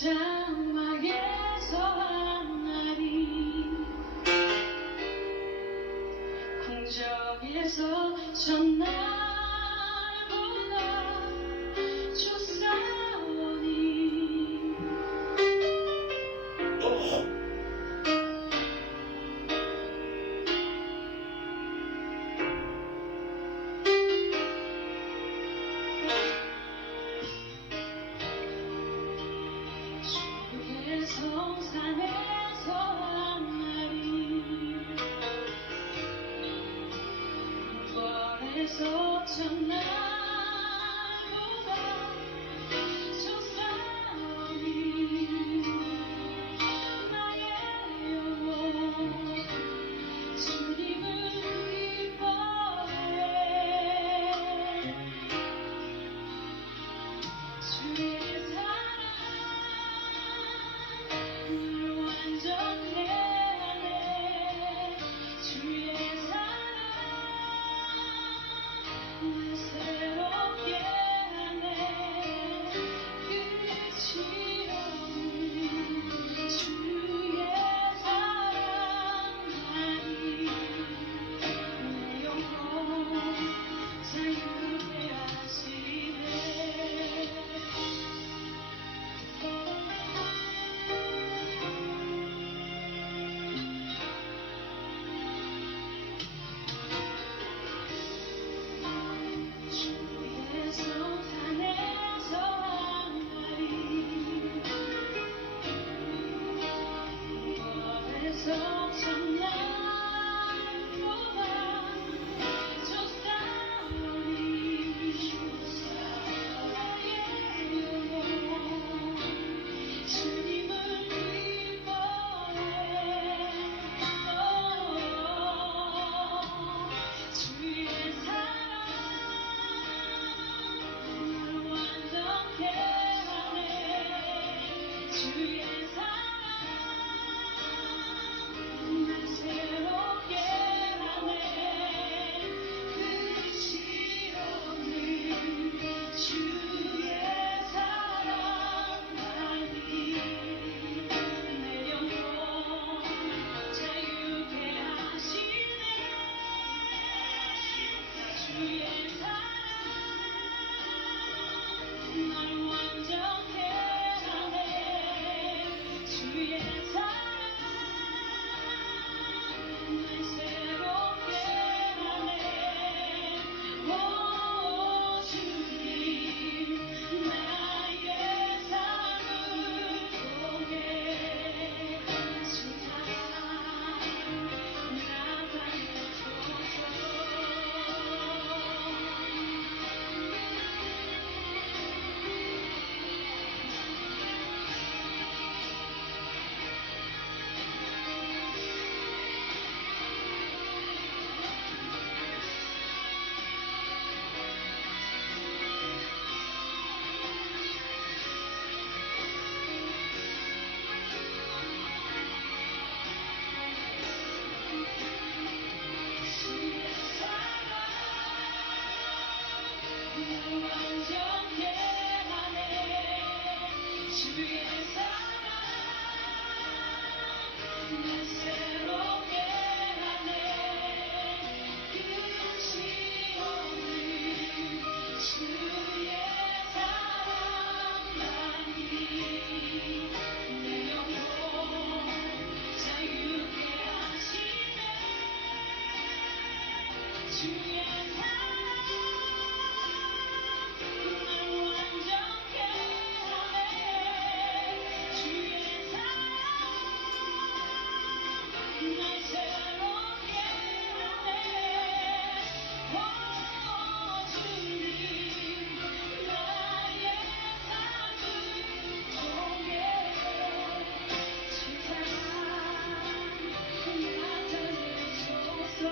장막에서 한 날이 궁정에서 첫날보다 좋사오니 주의 성산에서 한 날이 부활에서 첫날보다 좋사오니 나의 영혼 주님을 기뻐해 주의 사랑 늘 완전해 하네 주의 사랑 날 새롭게 하네 끝이 없는 주의 사랑하니 내 영혼 자유케 하시네 주의 성산에서 한 날이 부활에서 첫날보다 좋사오니 나의 영혼 주님을 기뻐해 주의 사랑 날 완전케 하네 주의 사랑 날 새롭게 하네 끝이 없는 주의 사랑하니 내 영혼 자유케 하시네 주의 사랑 날 완전케 하네 주의 사랑 날 새롭게 하네 오 주님 나의 삶을 통해 주 사랑 나타내소서 주의 사랑 날 완전케 하네 주의 사랑 날 새롭게 하네 끝이 없는 주의 사랑하니 내 영혼 자유케 하시네 주의 사랑 날 완전케 하네 주의 사랑 날 새롭게 하네 오 주님 나의 삶을 통해 주 사랑 나타내소서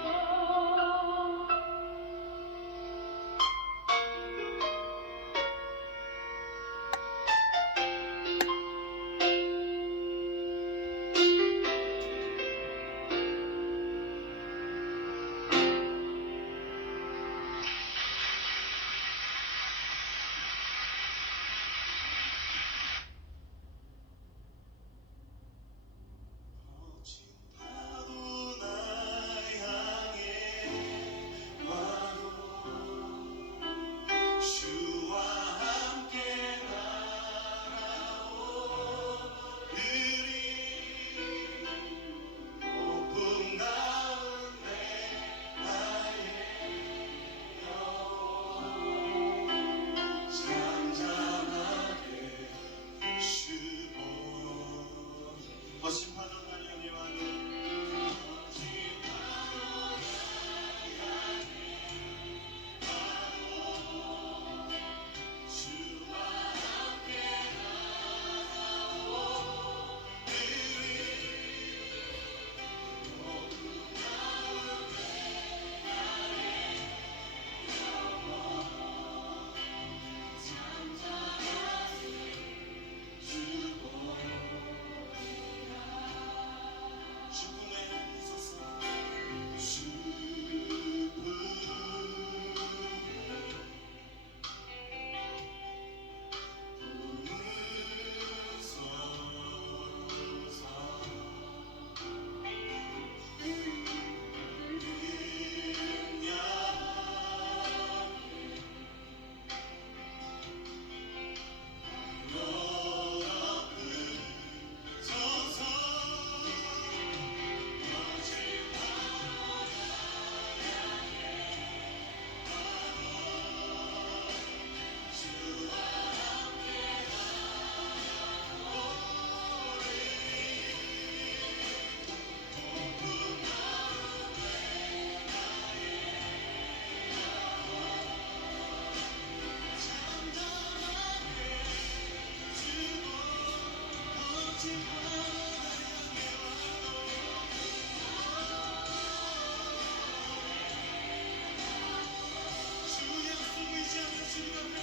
주님 앞에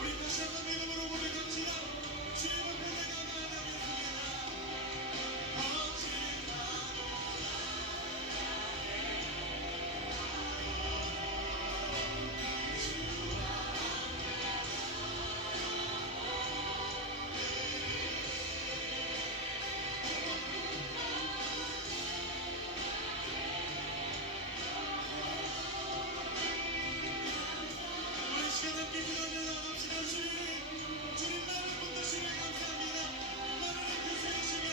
우리 다시 한번 믿음으로 고백합시다. 주님 앞에 내가 나아가겠습니다. 우리 시간 함께 기도하며 나갑시다. 주님 나를 붙드시며 감사합니다. 나를 이끄시며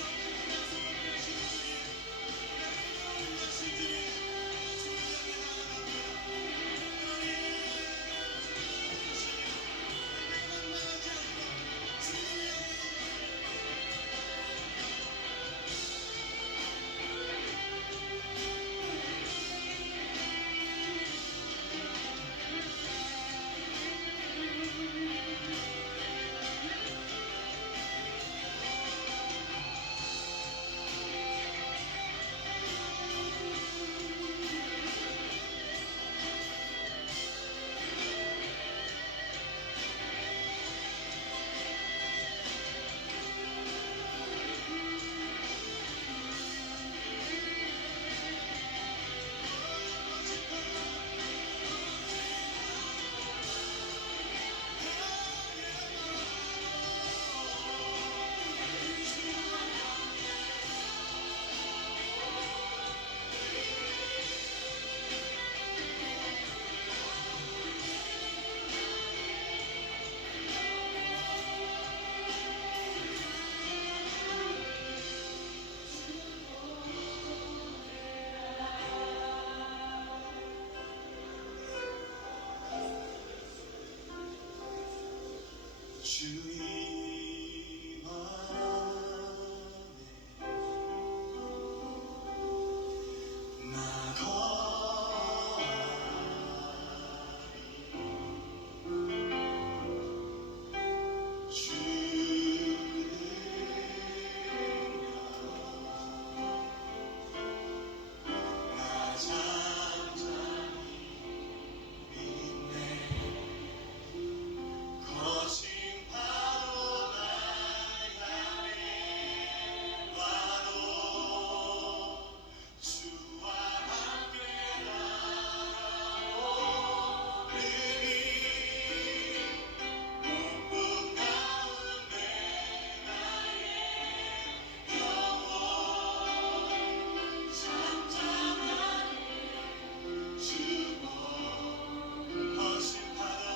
약속을 펴시는 주님, 나를 인도하신 주님, 주님 앞에 나아갑니다. 하나님 주님 내가 나가지 않고 주님을 향해 주님 안에 나 거하리 주는 나 잠잠히 믿네. 거친 파도 날 향해 와도 주와 함께 나아오리니 꿈꾼 가운데 나의 영혼 잠잠하니 주고 거친 파도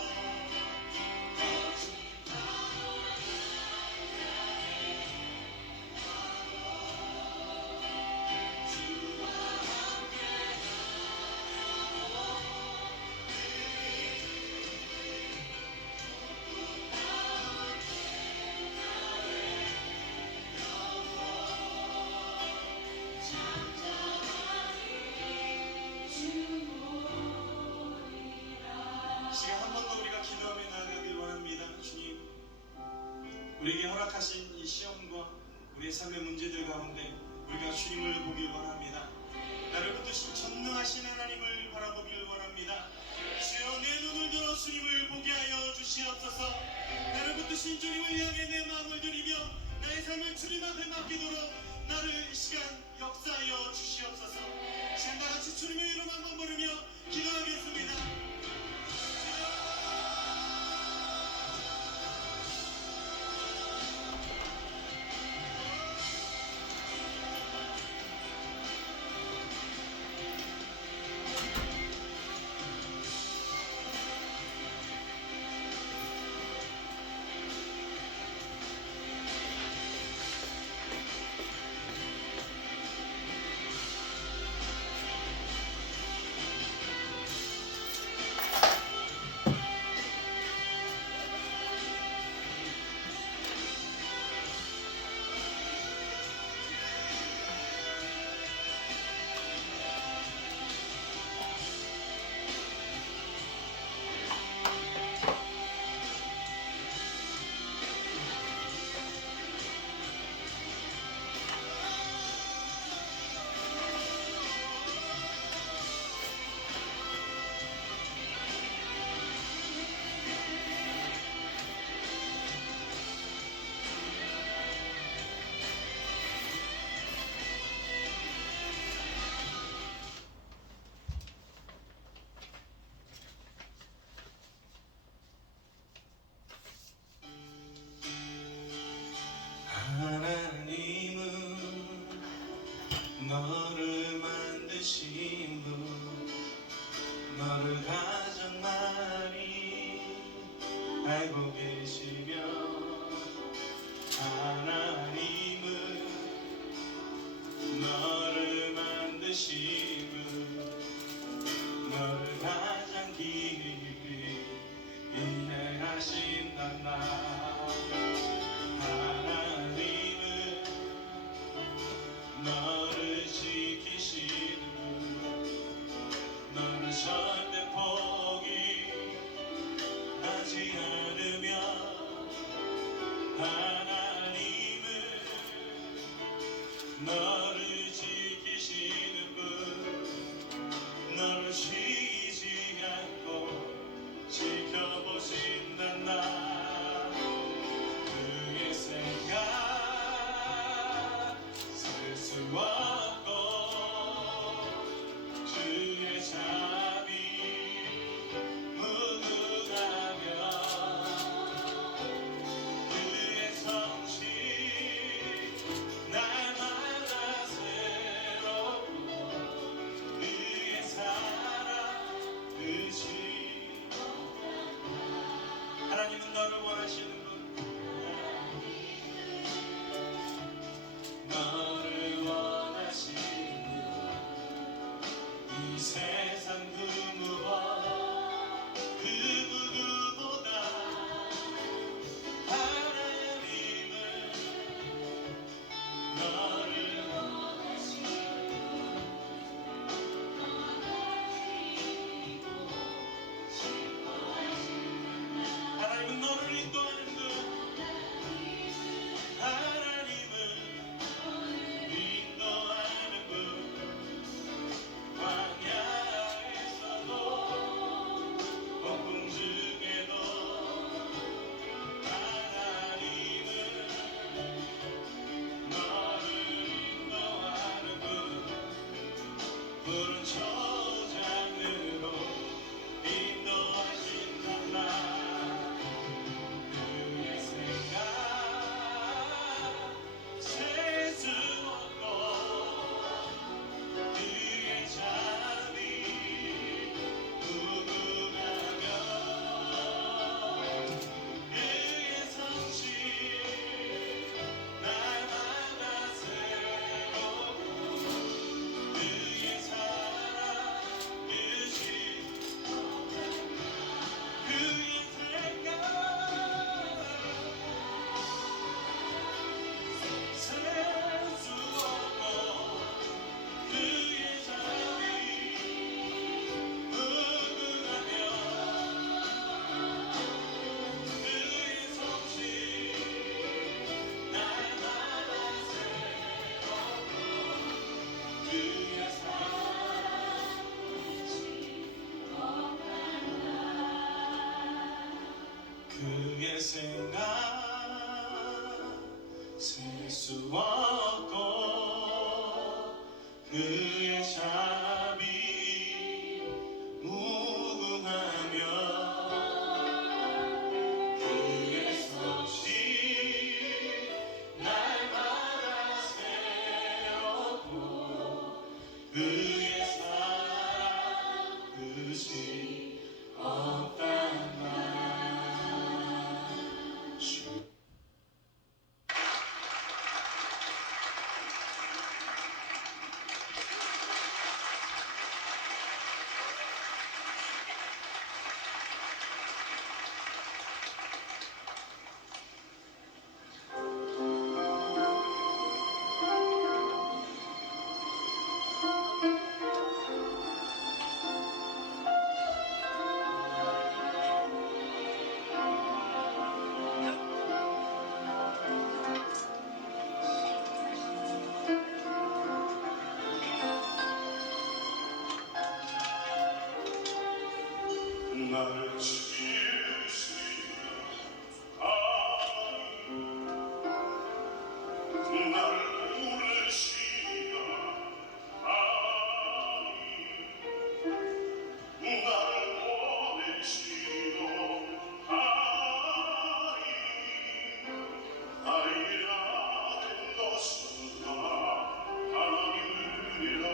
시간 한 번 더 우리가 기도하며 나아가길 원합니다. 주님, 우리에게 허락하신 이 시험과 우리의 삶의 문제들 가운데 우리가 주님을 보길 원합니다. 나를 붙드신 전능하신 하나님을 바라보길 원합니다. 주여 내 눈을 들어 주님을 보게 하여 주시옵소서. 나를 붙드신 주님을 향해 내 마음을 드리며 나의 삶을 주님 앞에 맡기도록 나를 이 시간 역사하여 주시옵소서. 시간 다같이 주님의 이름 한번 부르며 기도하겠습니다. 너를 가장 많이 알고 계시며 하나님은 너를 만드시고 너를 가장 깊이 인내하신다 나 하나님은 너를 지키시는 너를 절대 포기하지 않으며 하나님은 너를 지키시는 분 너를 쉬지 않고 지켜보신다 나 그의 생각 쓸 수 없고 주의 자비 무궁하며 그의 성실 날마다 새롭고 그의 사랑 끝이 하나님은 너를 원하시는 분 너를 원하시는 이 세상 그 무엇 그 누구보다 하나님은 너를 하나님은 너를 인도하는 분 하나님은 인도하는 분 광야에서도 폭풍 중에도 하나님은 너를 인도하는 분 푸른 초장으로 인도하신다 나 그의 생각 셀 수 없고 그의 자비 무궁하며 그의 성실 날마다 새롭고 그의 사랑 끝이 그의 생각 셀 수 없고 그의 자비 무궁하며 그의 성실 날마다 새롭고 그의 사랑 그의 생각 셀 수 없고 그의 자비 무궁하며 그의 성실 날마다 새롭고 그의 사랑 끝이 없단다 나를 지으시며 나를 부르시며 나를 보내시며 아이라는 것은 다 하나님이라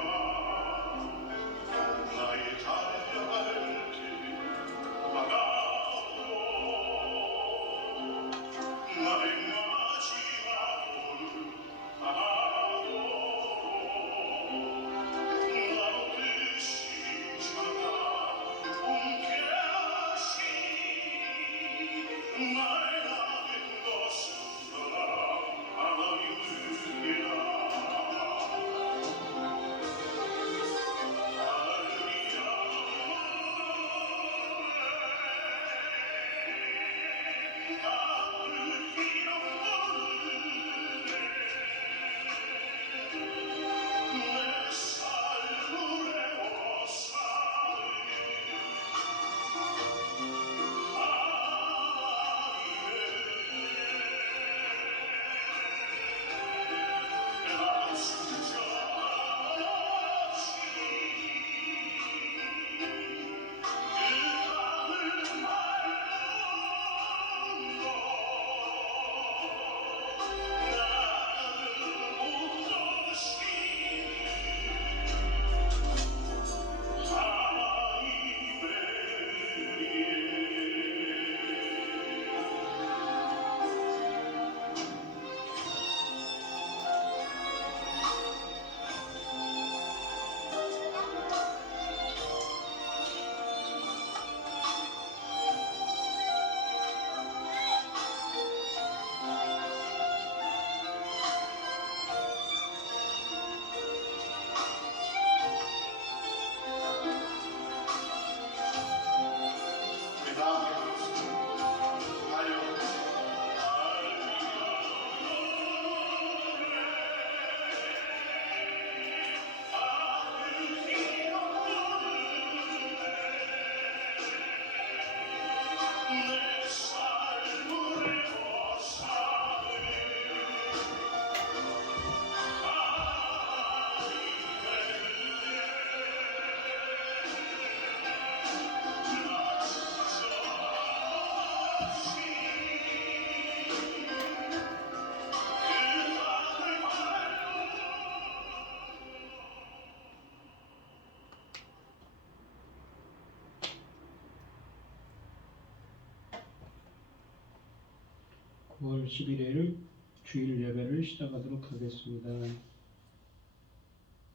9월 11일 주일 예배를 시작하도록 하겠습니다.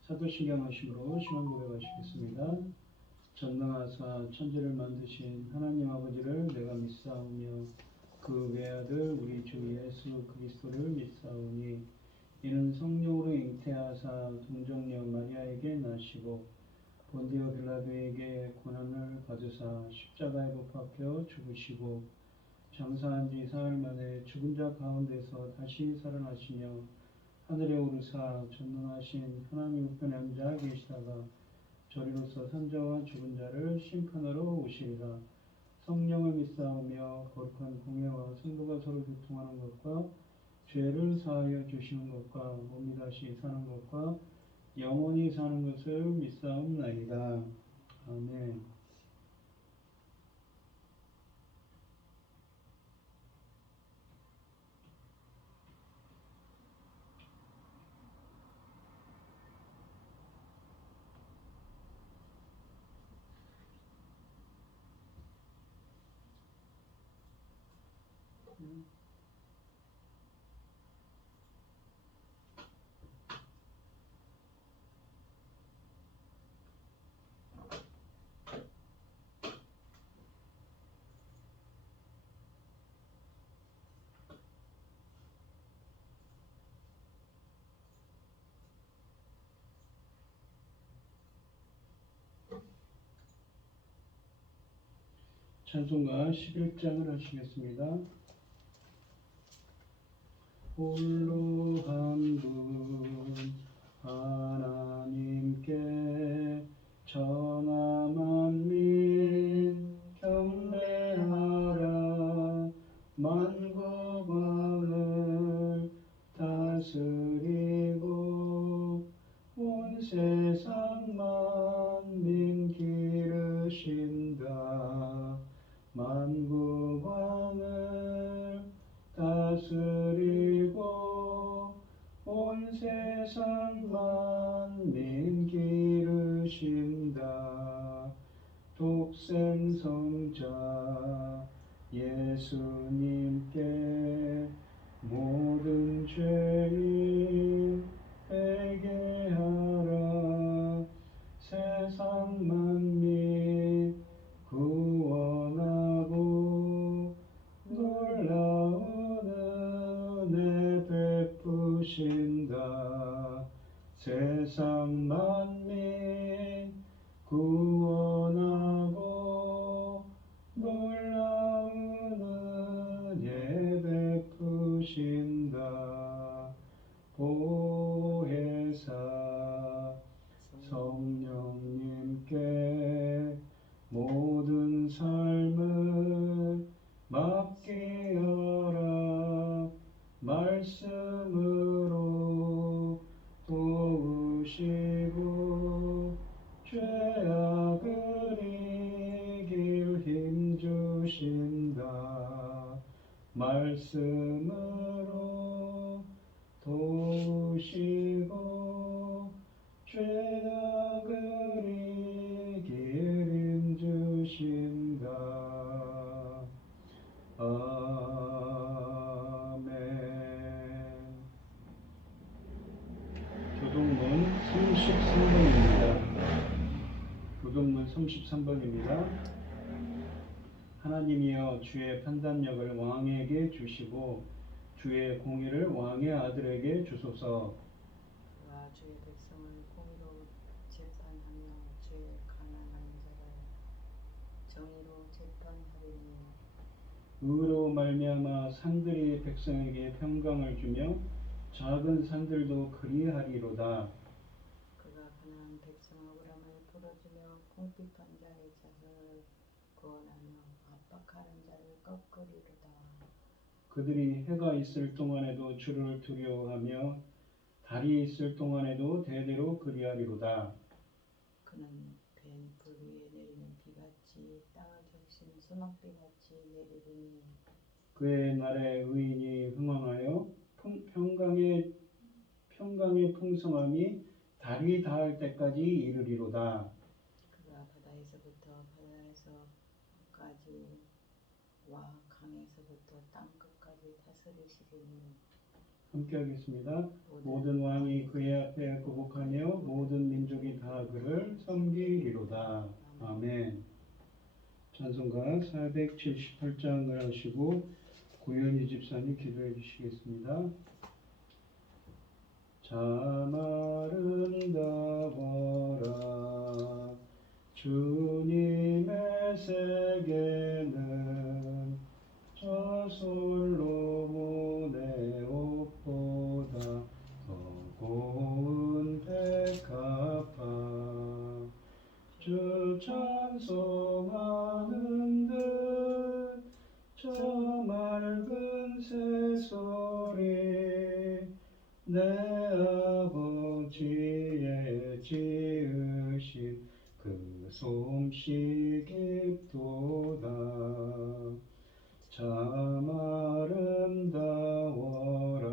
사도신경 하심으로 신앙 고백하시겠습니다. 전능하사 천지를 만드신 하나님 아버지를 내가 믿사오며 그 외아들 우리 주 예수 그리스도를 믿사오니 이는 성령으로 잉태하사 동정녀 마리아에게 나시고 본디오 빌라도에게 고난을 받으사 십자가에 못 박혀 죽으시고 장사한 지 사흘 만에 죽은 자 가운데서 다시 살아나시며 하늘에 오르사 전능하신 하나님 우편에 앉아 계시다가 저리로서 산자와 죽은 자를 심판하러 오시리라. 성령을 믿사오며 거룩한 공예와 성도가 서로 교통하는 것과 죄를 사하여 주시는 것과 몸이 다시 사는 것과 영원히 사는 것을 믿사옵나이다. 아멘. 찬송가 11장을 하시겠습니다. 홀로 한 분 하나님께 전하 만민 경배하라. 만국왕을 다스리고 온 세상 만민 기르신다. 만국왕을 다스리고 온 세상 만민 기르신다. 독생성자 예수님께 모든 죄인 회개하라. 세상 만민 구원하고 놀라운 은혜 베푸신다. 세상 만민 구원하고 놀라운 은혜 베푸신다. 보혜사 성령님께 모든 삶을 맡기어라. 말씀으로 도우시고 죄악을 이길 힘주신다. 말씀으로 도우시고 죄악을 이길 힘주신다. 아멘. 교동문 33번입니다. 교동문 33번입니다. 하나님이여 주의 판단력을 왕에게 주시고 주의 공의를 왕의 아들에게 주소서. 그가 주의 백성을 공의로 재판하며 주의 가난한 자를 정의로 재판하리니 의로 말미암아 산들이 백성에게 평강을 주며 작은 산들도 그리하리로다. 그가 가난한 백성 억울함을 풀어주며 궁핍한 자의 자손을 구원하며 압박하는 자를 꺾으리로다. 그들이 해가 있을 동안에도 주를 두려워하며 달이 있을 동안에도 대대로 그리하리로다. 그는 벤 불 위에 내리는 비같이 땅을 적신 소낙비같이 내리리니 그의 날에 의인이 흥왕하여 평강의 풍성함이 달이 닿을 때까지 이르리로다. 그가 바다에서부터 바다에서까지 와 강에서부터 땅끝까지 다스리리로다. 다스리시리니 함께 하겠습니다. 모든 왕이 그의 앞에 굽복하며 모든 민족이 다 그를 섬기리로다. 아멘. 찬송가 478장을 하시고 고현희 집사님 기도해 주시겠습니다. 참 아름다워라 주님의 세계는 저 솔로몬의 옷보다 더 고운 백합화 주 찬송하는 듯 저 맑은 새소리 내 아버지의 지으신 그 솜씨 깊도다 참 아름다워라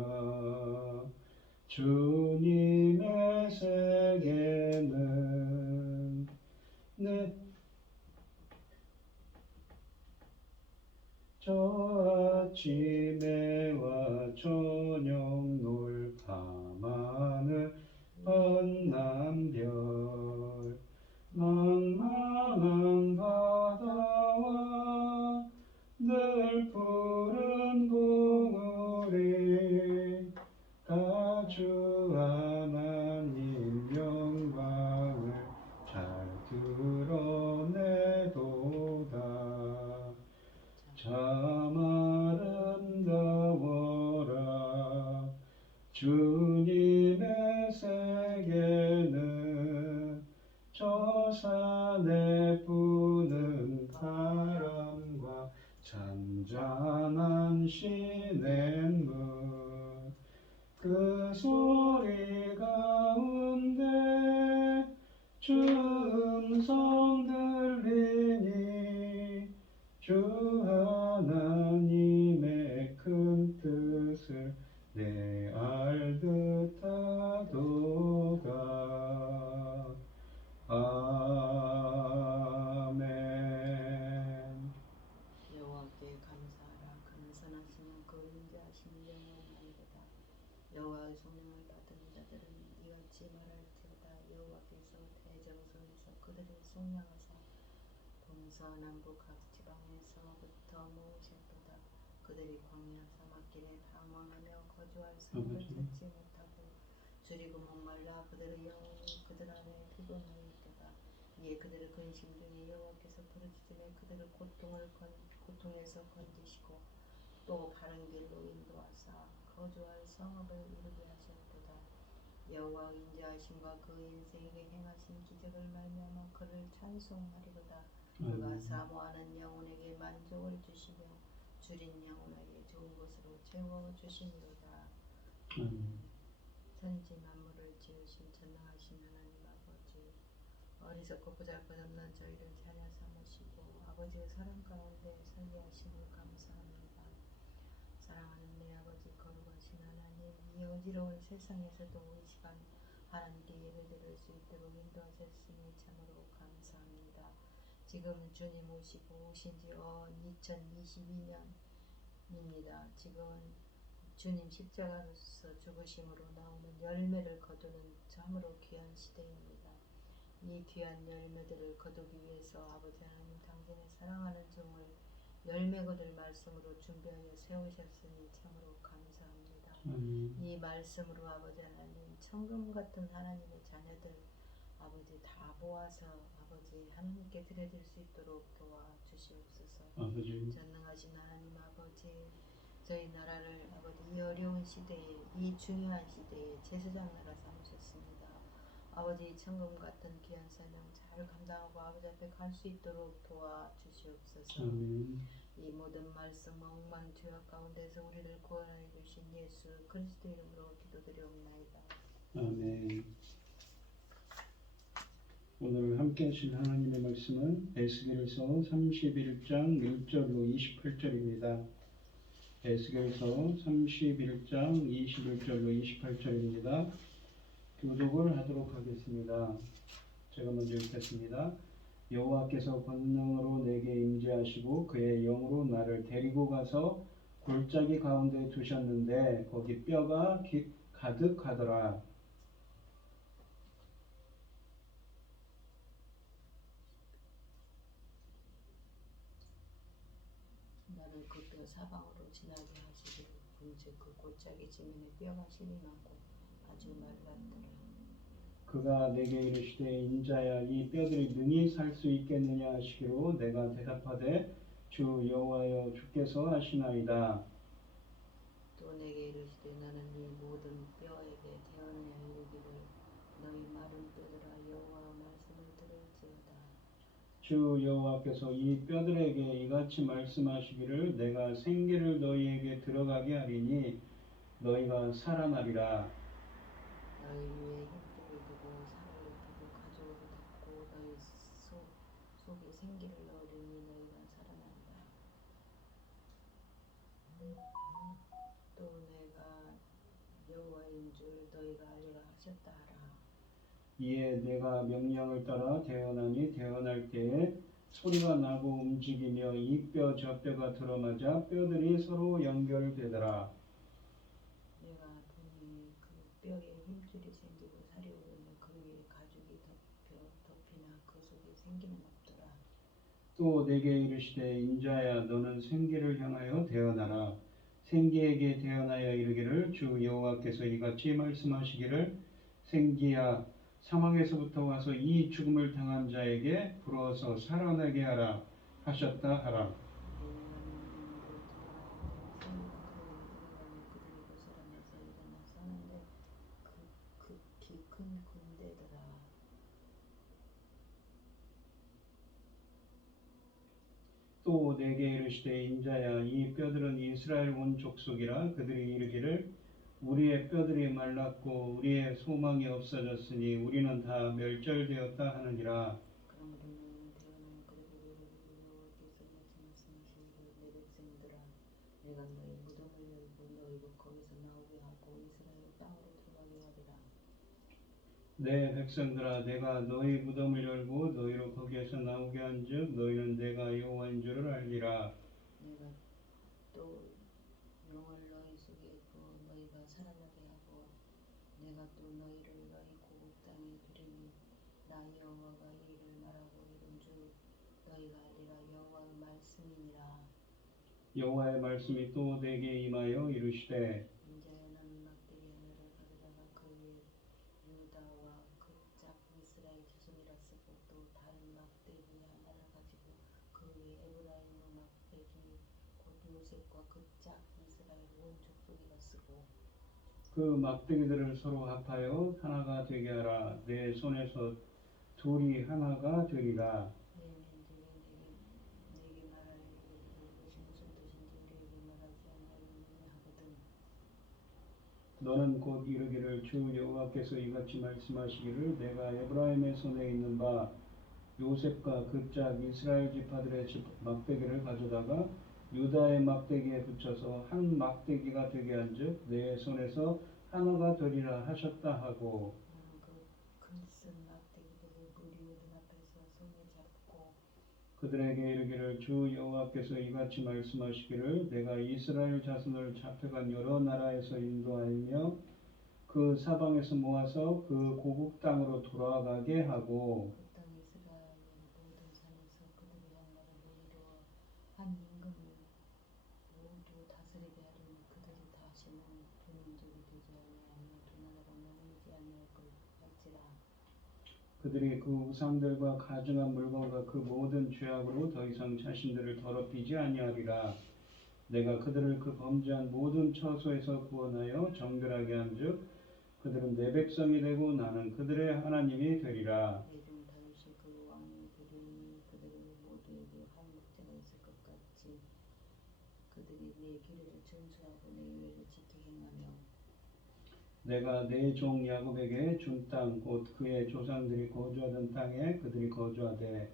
주님의 세계는 저 아침에와 저녁 놀 밤하늘 번남별 망망한 바다와 늘 푸른 봉우리 다 주 하나님 영광을 잘 드러내도다 참 아름다워라 주님의 세계는 저 산에 부는 바람과 잔잔한 시냇물 그 소리 가운데 주 음성 들리니 주 하나님의 큰 뜻을 내 알듯하도다. 아멘. 여호와께 감사하라. 그는 선하시며 그 인자하심이 영원하리로다. 여호와의 성령을 받은 자들은 이같이 말할지어다. 여호와께서 대정성에서 그들을 속량하사 동서남북 각 지방에서부터 모으셨도다. 그들이 광야 사막길에 방황하며 거주할 성을 찾지 못하고 줄이고 목말라 그들의 영혼이 그들 안에 피곤하였도다. 이에 그들을 근심 중에 여호와께서 부르짖음에 그들을 고통에서 건지시고 또 바른 길로 인도하사 거주할 성읍을 이루게 하셨도다. 여호와 인자하심과 그 인생에게 행하신 기적을 말미암아 그를 찬송하리로다. 그가 사모하는 영혼에게 만족을 주시며 줄인 영혼에게 좋은 것으로 채워 주시리로다. 천지 만물을 지으신 전능하신 하나님 아버지, 어리석고 보잘것없는 저희를 자녀 삼으시고 아버지의 사랑 가운데 살게 하심을 감사합니다. 사랑하는 내 아버지 거룩하신 하나님, 이 어지러운 세상에서도 이 시간 하나님께 예배드릴 수 있도록 인도하셨으니 참으로 감사합니다. 지금 주님 오시고 오신 지 2022년입니다. 지금 주님 십자가로서 죽으심으로 나오는 열매를 거두는 참으로 귀한 시대입니다. 이 귀한 열매들을 거두기 위해서 아버지 하나님 당신의 사랑하는 종을 열매 거둘 말씀으로 준비하여 세우셨으니 참으로 감사합니다. 이 말씀으로 아버지 하나님 천금 같은 하나님의 자녀들 아버지 다 모아서 아버지 하나님께 드려질 수 있도록 도와주시옵소서. 아버지 전능하신 하나님 아버지, 저희 나라를 아버지 이 어려운 시대에 이 중요한 시대에 제사장 나라 삼으셨습니다. 아버지 천금 같은 귀한 사명 잘 감당하고 아버지 앞에 갈 수 있도록 도와주시옵소서. 이 모든 말씀 억만 죄악 가운데서 우리를 구원하여 주신 예수 그리스도 이름으로 기도드리옵나이다. 아멘. 오늘 함께 하실 하나님의 말씀은 에스겔서 31장 1절로 28절입니다. 에스겔서 31장 21절로 28절입니다. 교독을 하도록 하겠습니다. 제가 먼저 읽겠습니다. 여호와께서 권능으로 내게 임재하시고 그의 영으로 나를 데리고 가서 골짜기 가운데 두셨는데 거기 뼈가 가득하더라. 나를 그 뼈 사방으로 지나게 하시기를 본즉 그 골짜기 지면에 뼈가 심이 많고 아주 말랐더라. 그가 내게 이르시되 인자야 이 뼈들이 능히 살 수 있겠느냐 하시기로 내가 대답하되 주 여호와여 주께서 하시나이다. 또 내게 이르시되 너는 이 모든 뼈에게 대언하여 이르기를 너희 마른 뼈들아 여호와 말씀을 들을지어다. 주 여호와께서 이 뼈들에게 이같이 말씀하시기를 내가 생기를 너희에게 들어가게 하리니 너희가 살아나리라. 너희 위에 힘줄을 두고 살을 입히고 가죽으로 덮고 너희 속에 생기를 넣으리니 너희가 살아난다. 또 내가 여호와인 줄 너희가 알리라 하셨다 하라. 이에 내가 명령을 따라 대언하니 대언할 때에 소리가 나고 움직이며 이 뼈 저 뼈가 들어맞아 뼈들이 서로 연결되더라. 내가 보니 그 뼈에 힘줄이 생기고 살이 오르며 그 위에 가죽이 덮이나 그 속에 생기는 없더라. 또 내게 이르시되 인자야 너는 생기를 향하여 대언하라. 생기에게 대언하여 이르기를 주 여호와께서 이같이 말씀하시기를 생기야 사망에서부터 와서 이 죽음을 당한 자에게 불어서 살아나게 하라 하셨다 하라. 그들이 고스란해서 일어나 서는데 극히 큰 군대더라. 또 내게 이르시되 인자야 이 뼈들은 이스라엘 온 족속이라 그들이 이르기를 우리의 뼈들이 말랐고 우리의 소망이 없어졌으니 우리는 다 멸절되었다 하느니라. 그러므로 너희는 대언하여 그들에게 이르기를 여호와께서 이같이 말씀하시기를 내 백성들아 내가 너희 무덤을 열고 너희를 거기서 나오게 하고 이스라엘 땅으로 들어가게 하리라. 내 백성들아 내가 너희 무덤을 열고 너희로 거기에서 나오게 한즉 너희는 내가 여호와인 줄을 알리라. 내가 또 영을 너희 속에 부어 너희가 살아나게 하고 내가 또 너희를 너희 고국 땅에 두리니 나 여호와가 이 일을 말하고 이른 줄 너희가 알리라. 여호와의 말씀이니라. 여호와의 말씀이 또 내게 임하여 이르시되 인자야 너는 막대기 하나를 가져다가 그 위에 유다와 그 짝 이스라엘 자손이라 쓰고 또 다른 막대기 하나를 가지고 그 위에 에브라임의 막대기 곧 요셉과 그 짝 이스라엘 온 족속이라 쓰고 그 막대기들을 서로 합하여 하나가 되게 하라. 내 손에서 둘이 하나가 되리라. 내 민족이 내게 말하여 이르기를 이것이 무슨 뜻인지 우리에게 말하지 아니하였느냐 하거든. 너는 곧 이르기를 주 여호와께서 이같이 말씀하시기를 내가 에브라임의 손에 있는 바 요셉과 그 짝 이스라엘 지파들의 막대기를 가져다가 유다의 막대기에 붙여서 한 막대기가 되게 한즉 내 손에서 하나가 되리라 하셨다 하고 나는 그 글쓴 막대기들을 무리 든 앞에서 손에 잡고 그들에게 이르기를 주 여호와께서 이같이 말씀하시기를 내가 이스라엘 자손을 잡혀간 여러 나라에서 인도하며 그 사방에서 모아서 그 고국 땅으로 돌아가게 하고 그 땅 이스라엘 모든 산에서 그들이 한 나라를 이루어 한 임금을 모두 다스리게 하리니 그들이 다시는 두 민족이 되지 아니하며 두 나라가 나누지 아니할 것일지라. 그들이 그 우상들과 가증한 물건과 그 모든 죄악으로 더 이상 자신들을 더럽히지 아니하리라. 내가 그들을 그 범죄한 모든 처소에서 구원하여 정결하게 한즉 그들은 내 백성이 되고 나는 그들의 하나님이 되리라. 내 종 다윗이 그 왕이 되리니 그들의 모두에게 한 목자가 있을 것 같이 그들이 내 규례를 준수하고 내 율례를 지키게 행하며 내가 내 종 야곱에게 준 땅 곧 그의 조상들이 거주하던 땅에 그들이 거주하되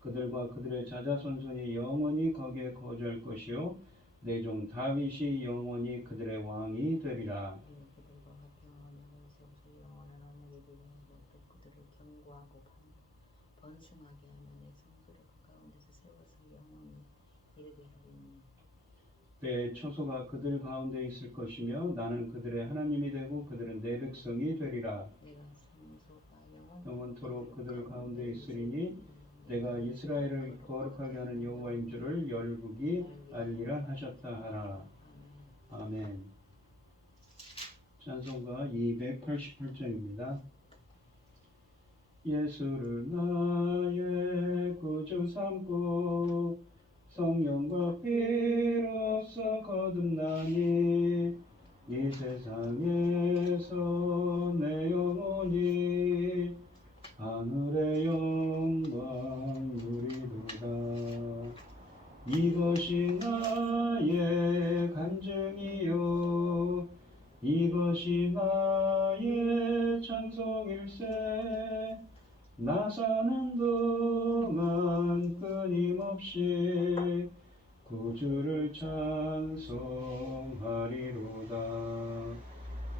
그들과 그들의 자자손손이 영원히 거기에 거주할 것이요 내 종 다윗이 영원히 그들의 왕이 되리라. 우리가 그들과 같이 언약을 세워서 영원한 언약을 되게 하고 또 그들을 견고하고 번성하게 하며 내 성소를 그 가운데서 세워서 영원히 이르게 하리니 내 처소가 그들 가운데 있을 것이며 나는 그들의 하나님이 되고 그들은 내 백성이 되리라. 내가 성소가 영원토록 그들 가운데 있으리니 내가 이스라엘을 거룩하게 하는 여호와인 줄을 열국이 알리라 하셨다 하라. 아멘. 찬송가 288장입니다. 예수를 나의 구주 삼고 성령과 피로써 거듭나니 이 세상에서 내 영혼이 하늘의 영광 누리도다. 이것이 나의 간증이요 이것이 나의 찬송일세. 나 사는 동안 끊임없이 구주를 찬송하리로다.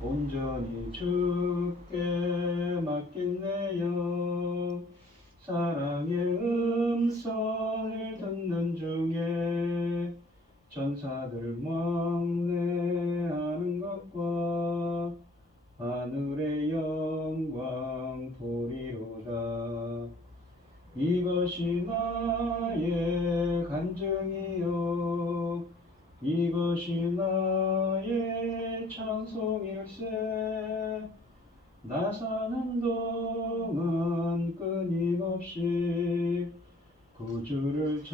온전히 주께 맡긴 내 영 사랑의 음성을 듣는 중에 천사들 왕래하는 것과 하늘의 영광 보리로다. 이것이 나의 간증이요 이것이 나의 찬송일세. 나 사는 동안 끊임없이 구주를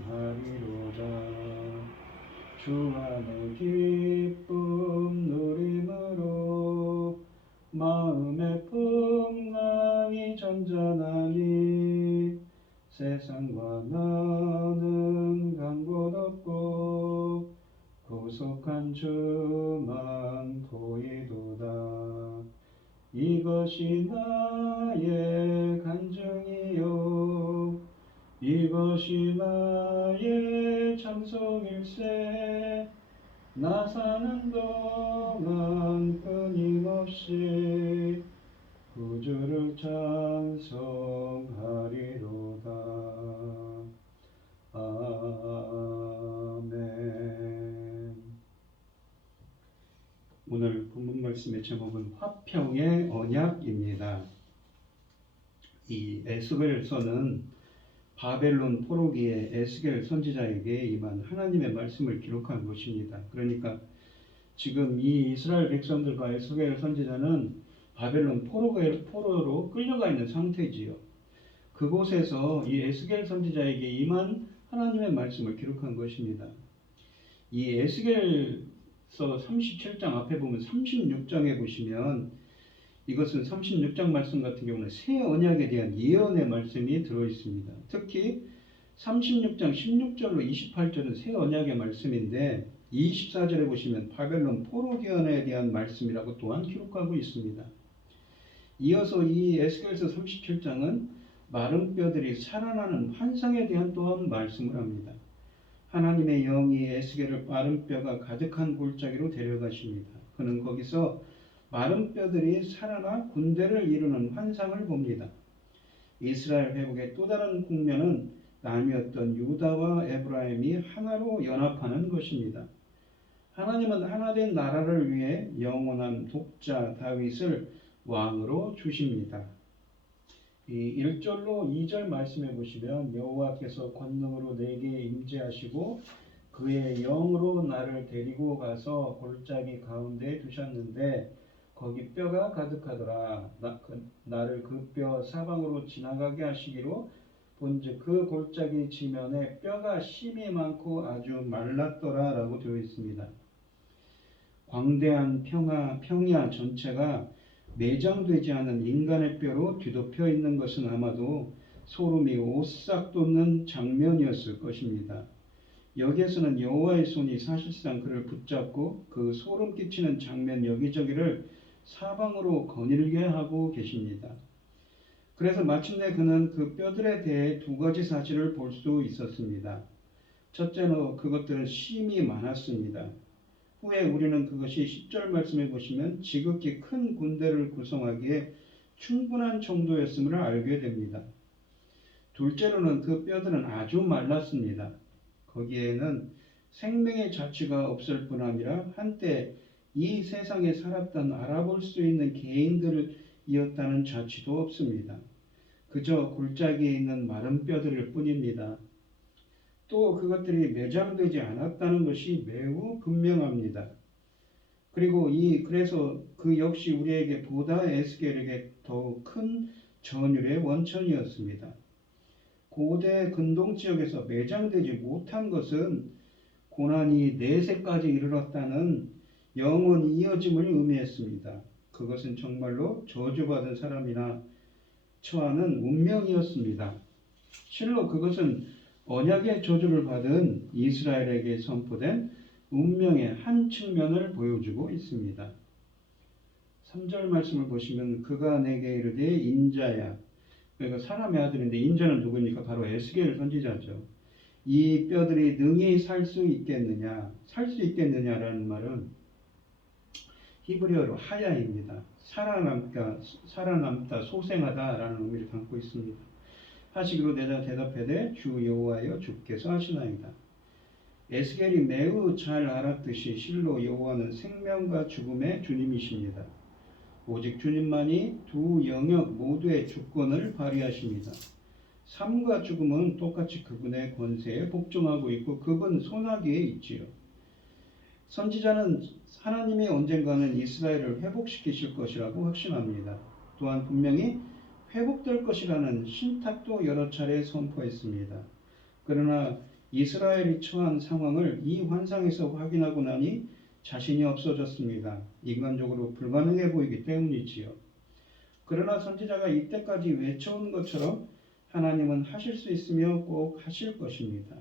찬송하리로다. 주 안에 기쁨 누림으로 마음의 풍랑이 잔잔하니 세상과 나는 간 곳 없고 구속한 주만 보이도다. 이것이 나의 간증이요 이것이 나의 찬송일세. 나 사는 동안 끊임없이 구주를 찬송하리로다. 아멘. 오늘 본문 말씀의 제목은 화평의 언약입니다. 이 에스겔서는 바벨론 포로기에 에스겔 선지자에게 임한 하나님의 말씀을 기록한 것입니다. 그러니까 지금 이 이스라엘 백성들과 에스겔 선지자는 바벨론 포로로 끌려가 있는 상태지요. 그곳에서 이 에스겔 선지자에게 임한 하나님의 말씀을 기록한 것입니다. 이 에스겔서 37장 앞에 보면 36장에 보시면 이것은 36장 말씀 같은 경우는 새 언약에 대한 예언의 말씀이 들어있습니다. 특히 36장 16절로 28절은 새 언약의 말씀인데 24절에 보시면 바벨론 포로기원에 대한 말씀이라고 또한 기록하고 있습니다. 이어서 이 에스겔서 37장은 마른 뼈들이 살아나는 환상에 대한 또한 말씀을 합니다. 하나님의 영이 에스겔을 마른 뼈가 가득한 골짜기로 데려가십니다. 그는 거기서 마른 뼈들이 살아나 군대를 이루는 환상을 봅니다. 이스라엘 회복의 또 다른 국면은 나뉘었던 유다와 에브라임이 하나로 연합하는 것입니다. 하나님은 하나된 나라를 위해 영원한 독자 다윗을 왕으로 주십니다. 이 1절로 2절 말씀해 보시면 여호와께서 권능으로 내게 임재하시고 그의 영으로 나를 데리고 가서 골짜기 가운데 두셨는데 거기 뼈가 가득하더라. 나를 그 뼈 사방으로 지나가게 하시기로 본즉 그 골짜기 지면에 뼈가 심이 많고 아주 말랐더라 라고 되어 있습니다. 광대한 평야 전체가 매장되지 않은 인간의 뼈로 뒤덮여 있는 것은 아마도 소름이 오싹 돋는 장면이었을 것입니다. 여기에서는 여호와의 손이 사실상 그를 붙잡고 그 소름 끼치는 장면 여기저기를 사방으로 거닐게 하고 계십니다. 그래서 마침내 그는 그 뼈들에 대해 두 가지 사실을 볼 수 있었습니다. 첫째로 그것들은 심이 많았습니다. 후에 우리는 그것이 10절 말씀해 보시면 지극히 큰 군대를 구성하기에 충분한 정도였음을 알게 됩니다. 둘째로는 그 뼈들은 아주 말랐습니다. 거기에는 생명의 자취가 없을 뿐 아니라 한때 이 세상에 살았던 알아볼 수 있는 개인들이었다는 자취도 없습니다. 그저 골짜기에 있는 마른 뼈들일 뿐입니다. 또 그것들이 매장되지 않았다는 것이 매우 분명합니다. 그래서 그 역시 우리에게 보다 에스겔에게 더욱 큰 전율의 원천이었습니다. 고대 근동 지역에서 매장되지 못한 것은 고난이 내세까지 이르렀다는 영원히 이어짐을 의미했습니다. 그것은 정말로 저주받은 사람이나 처하는 운명이었습니다. 실로 그것은 언약의 저주를 받은 이스라엘에게 선포된 운명의 한 측면을 보여주고 있습니다. 3절 말씀을 보시면 그가 내게 이르되 인자야, 그러니까 사람의 아들인데 인자는 누구입니까? 바로 에스겔 선지자죠. 이 뼈들이 능히 살 수 있겠느냐? 살 수 있겠느냐라는 말은 히브리어로 하야입니다. 살아남다, 소생하다라는 의미를 담고 있습니다. 하시기로 내가 대답하되 주 여호와여 주께서 하시나이다. 에스겔이 매우 잘 알았듯이 실로 여호와는 생명과 죽음의 주님이십니다. 오직 주님만이 두 영역 모두의 주권을 발휘하십니다. 삶과 죽음은 똑같이 그분의 권세에 복종하고 있고 그분 손아귀에 있지요. 선지자는 하나님이 언젠가는 이스라엘을 회복시키실 것이라고 확신합니다. 또한 분명히 회복될 것이라는 신탁도 여러 차례 선포했습니다. 그러나 이스라엘이 처한 상황을 이 환상에서 확인하고 나니 자신이 없어졌습니다. 인간적으로 불가능해 보이기 때문이지요. 그러나 선지자가 이때까지 외쳐온 것처럼 하나님은 하실 수 있으며 꼭 하실 것입니다.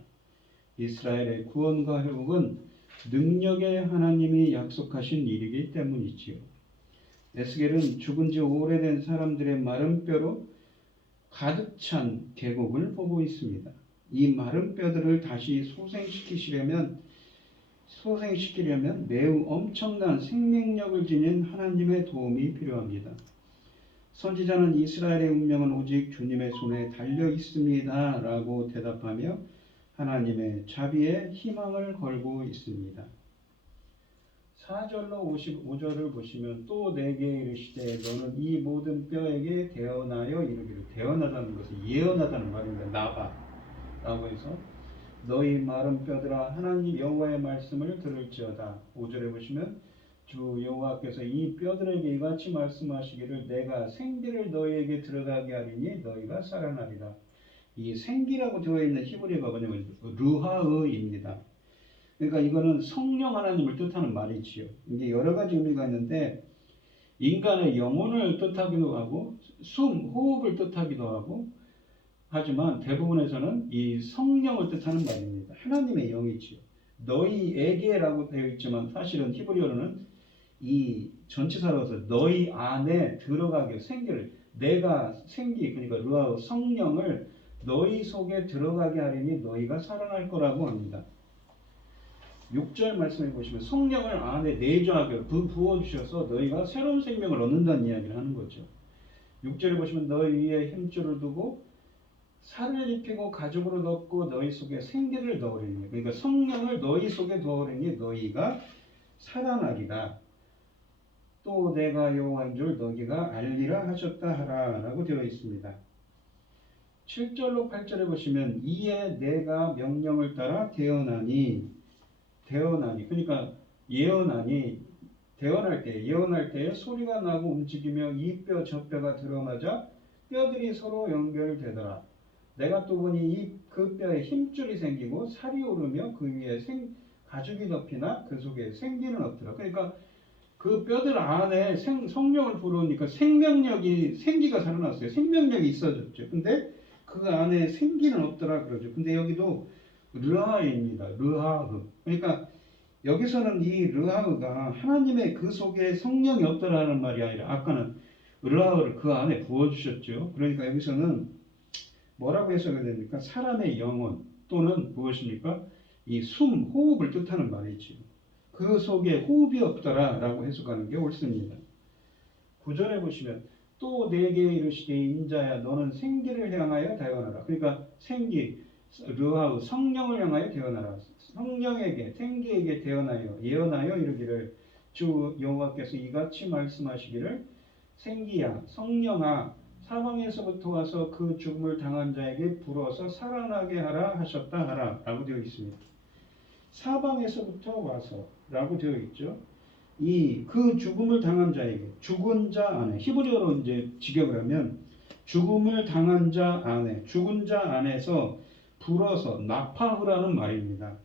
이스라엘의 구원과 회복은 능력의 하나님이 약속하신 일이기 때문이지요. 에스겔은 죽은 지 오래된 사람들의 마른 뼈로 가득 찬 계곡을 보고 있습니다. 이 마른 뼈들을 다시 소생시키려면 매우 엄청난 생명력을 지닌 하나님의 도움이 필요합니다. 선지자는 이스라엘의 운명은 오직 주님의 손에 달려 있습니다 라고 대답하며 하나님의 자비에 희망을 걸고 있습니다. 4절로 55절을 보시면 또 내게 이르시되 너는 이 모든 뼈에게 대언하여 이르기를, 대언하다는 것은 예언하다는 말입니다. 나바라고 해서 너희 마른 뼈들아 하나님 여호와의 말씀을 들을지어다. 5절에 보시면 주 여호와께서 이 뼈들에게 이같이 말씀하시기를 내가 생기를 너희에게 들어가게 하리니 너희가 살아나리라. 이 생기라고 되어 있는 히브리어가 뭐냐면 르하의입니다. 그러니까 이거는 성령 하나님을 뜻하는 말이지요. 이게 여러 가지 의미가 있는데 인간의 영혼을 뜻하기도 하고 호흡을 뜻하기도 하고 하지만 대부분에서는 이 성령을 뜻하는 말입니다. 하나님의 영이지요. 너희에게라고 되어 있지만 사실은 히브리어로는 이 전치사로서 너희 안에 들어가게 생기를 내가 생기 그러니까 르아 성령을 너희 속에 들어가게 하리니 너희가 살아날 거라고 합니다. 6절 말씀해 보시면 성령을 안에 내주하게 부어주셔서 너희가 새로운 생명을 얻는다는 이야기를 하는 거죠. 6절에 보시면 너희 위에 힘줄을 두고 살을 입히고 가죽으로 덮고 너희 속에 생기를 넣으리니, 그러니까 성령을 너희 속에 넣으리니 너희가 살아나리라. 또 내가 여호와인 줄 너희가 알리라 하셨다 하라 라고 되어 있습니다. 7절로 8절에 보시면 이에 내가 명령을 따라 대언하니 그러니까 예언하니 대언할 때에 소리가 나고 움직이며 이 뼈 저 뼈가 들어맞아 뼈들이 서로 연결되더라. 내가 또 보니 그 뼈에 힘줄이 생기고 살이 오르며 그 위에 가죽이 덮이나 그 속에 생기는 없더라. 그러니까 그 뼈들 안에 성령을 불어오니까 생기가 살아났어요. 생명력이 있어졌죠. 근데 그 안에 생기는 없더라 그러죠. 근데 여기도 르하입니다. 르하흐. 그러니까 여기서는 이 르하흐가 하나님의 그 속에 성령이 없더라는 말이 아니라 아까는 르하흐를 그 안에 부어주셨죠. 그러니까 여기서는 뭐라고 해석이 됩니까? 사람의 영혼 또는 무엇입니까? 이 호흡을 뜻하는 말이죠. 그 속에 호흡이 없더라라고 해석하는 게 옳습니다. 9절에 보시면 또 내게 이르시되 인자야 너는 생기를 향하여 대언하라. 그러니까 생기 르하우 성령을 향하여 대언하라. 성령에게 생기에게 대언하여 예언하여 이르기를 주 여호와께서 이같이 말씀하시기를 생기야 성령아 사방에서부터 와서 그 죽음을 당한 자에게 불어서 살아나게 하라 하셨다 하라 라고 되어 있습니다. 사방에서부터 와서 라고 되어 있죠. 이 그 죽음을 당한 자에게 죽은 자 안에 히브리어로 이제 직역을 하면 죽음을 당한 자 안에 죽은 자 안에서 불어서 나파흐라는 말입니다.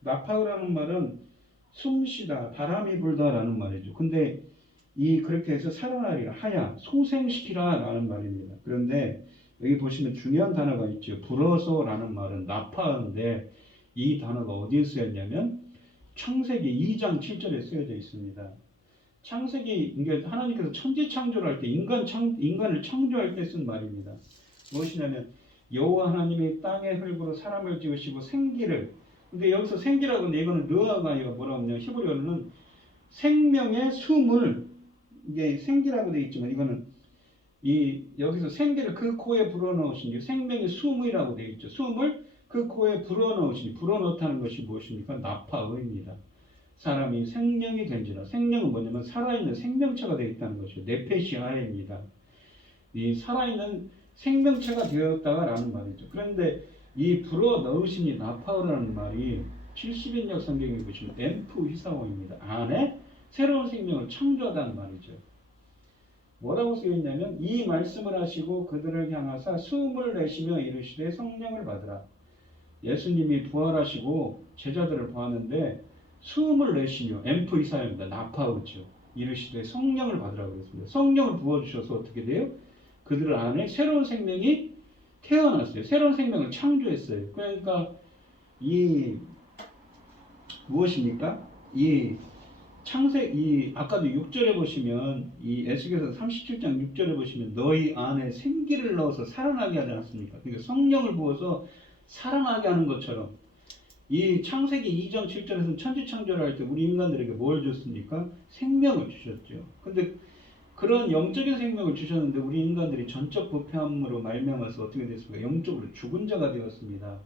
나파흐라는 말은 숨쉬다 바람이 불다라는 말이죠. 근데 이 그렇게 해서 살아나리라 하야 소생시키라라는 말입니다. 그런데 여기 보시면 중요한 단어가 있죠. 불어서라는 말은 나파인데 이 단어가 어디에 쓰였냐면 창세기 2장 7절에 쓰여져 있습니다. 창세기 이게 하나님께서 천지 창조를 할 때 인간을 창조할 때 쓴 말입니다. 무엇이냐면 여호와 하나님이 땅의 흙으로 사람을 지으시고 생기를 근데 여기서 생기라고 하는데 이거는 르아가 뭐라고 하냐면 히브리어로는 생명의 숨을 이게 생기라고 되어 있지만 이거는 이 여기서 생기를 그 코에 불어넣으시니 생명의 숨이라고 되어 있죠. 숨을 그 코에 불어넣으시니 불어넣다는 것이 무엇입니까? 나파의입니다. 사람이 생명이 된지라 생명은 뭐냐면 살아있는 생명체가 되어 있다는 것이죠. 네페시아입니다. 이 살아있는 생명체가 되었다라는 말이죠. 그런데 이 불어넣으시니 나파의라는 말이 70인역 성경에 보시면 엠프 히사오입니다. 안에 새로운 생명을 창조하다는 말이죠. 뭐라고 쓰여있냐면 이 말씀을 하시고 그들을 향하사 숨을 내쉬며 이르시되 성령을 받으라. 예수님이 부활하시고 제자들을 보았는데 숨을 내쉬며 엠프 이사야입니다. 나파우죠. 이르시되 성령을 받으라고 했습니다. 성령을 부어주셔서 어떻게 돼요? 그들 안에 새로운 생명이 태어났어요. 새로운 생명을 창조했어요. 그러니까 이 무엇입니까? 이 아까도 6절에 보시면 이 에스겔서 37장 6절에 보시면 너희 안에 생기를 넣어서 살아나게 하지 않았습니까? 그러니까 성령을 부어서 살아나게 하는 것처럼 이 창세기 2장 7절에서는 천지 창조를 할 때 우리 인간들에게 뭘 줬습니까? 생명을 주셨죠. 근데 그런 영적인 생명을 주셨는데 우리 인간들이 전적 부패함으로 말미암아서 어떻게 됐습니까? 영적으로 죽은 자가 되었습니다.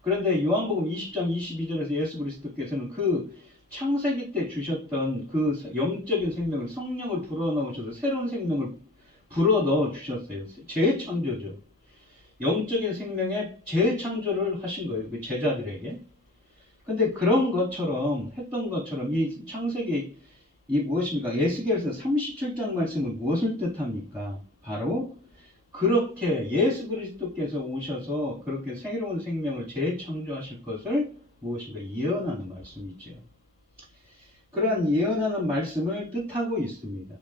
그런데 요한복음 20장 22절에서 예수 그리스도께서는 그 창세기 때 주셨던 그 영적인 생명을 성령을 불어넣으셔서 새로운 생명을 불어넣어 주셨어요. 재창조죠. 영적인 생명의 재창조를 하신 거예요. 그 제자들에게. 근데 그런 것처럼 했던 것처럼 이 창세기 이 무엇입니까? 에스겔서 37장 말씀은 무엇을 뜻합니까? 바로 그렇게 예수 그리스도께서 오셔서 그렇게 새로운 생명을 재창조하실 것을 무엇인가 예언하는 말씀이죠. 그러한 예언하는 말씀을 뜻하고 있습니다.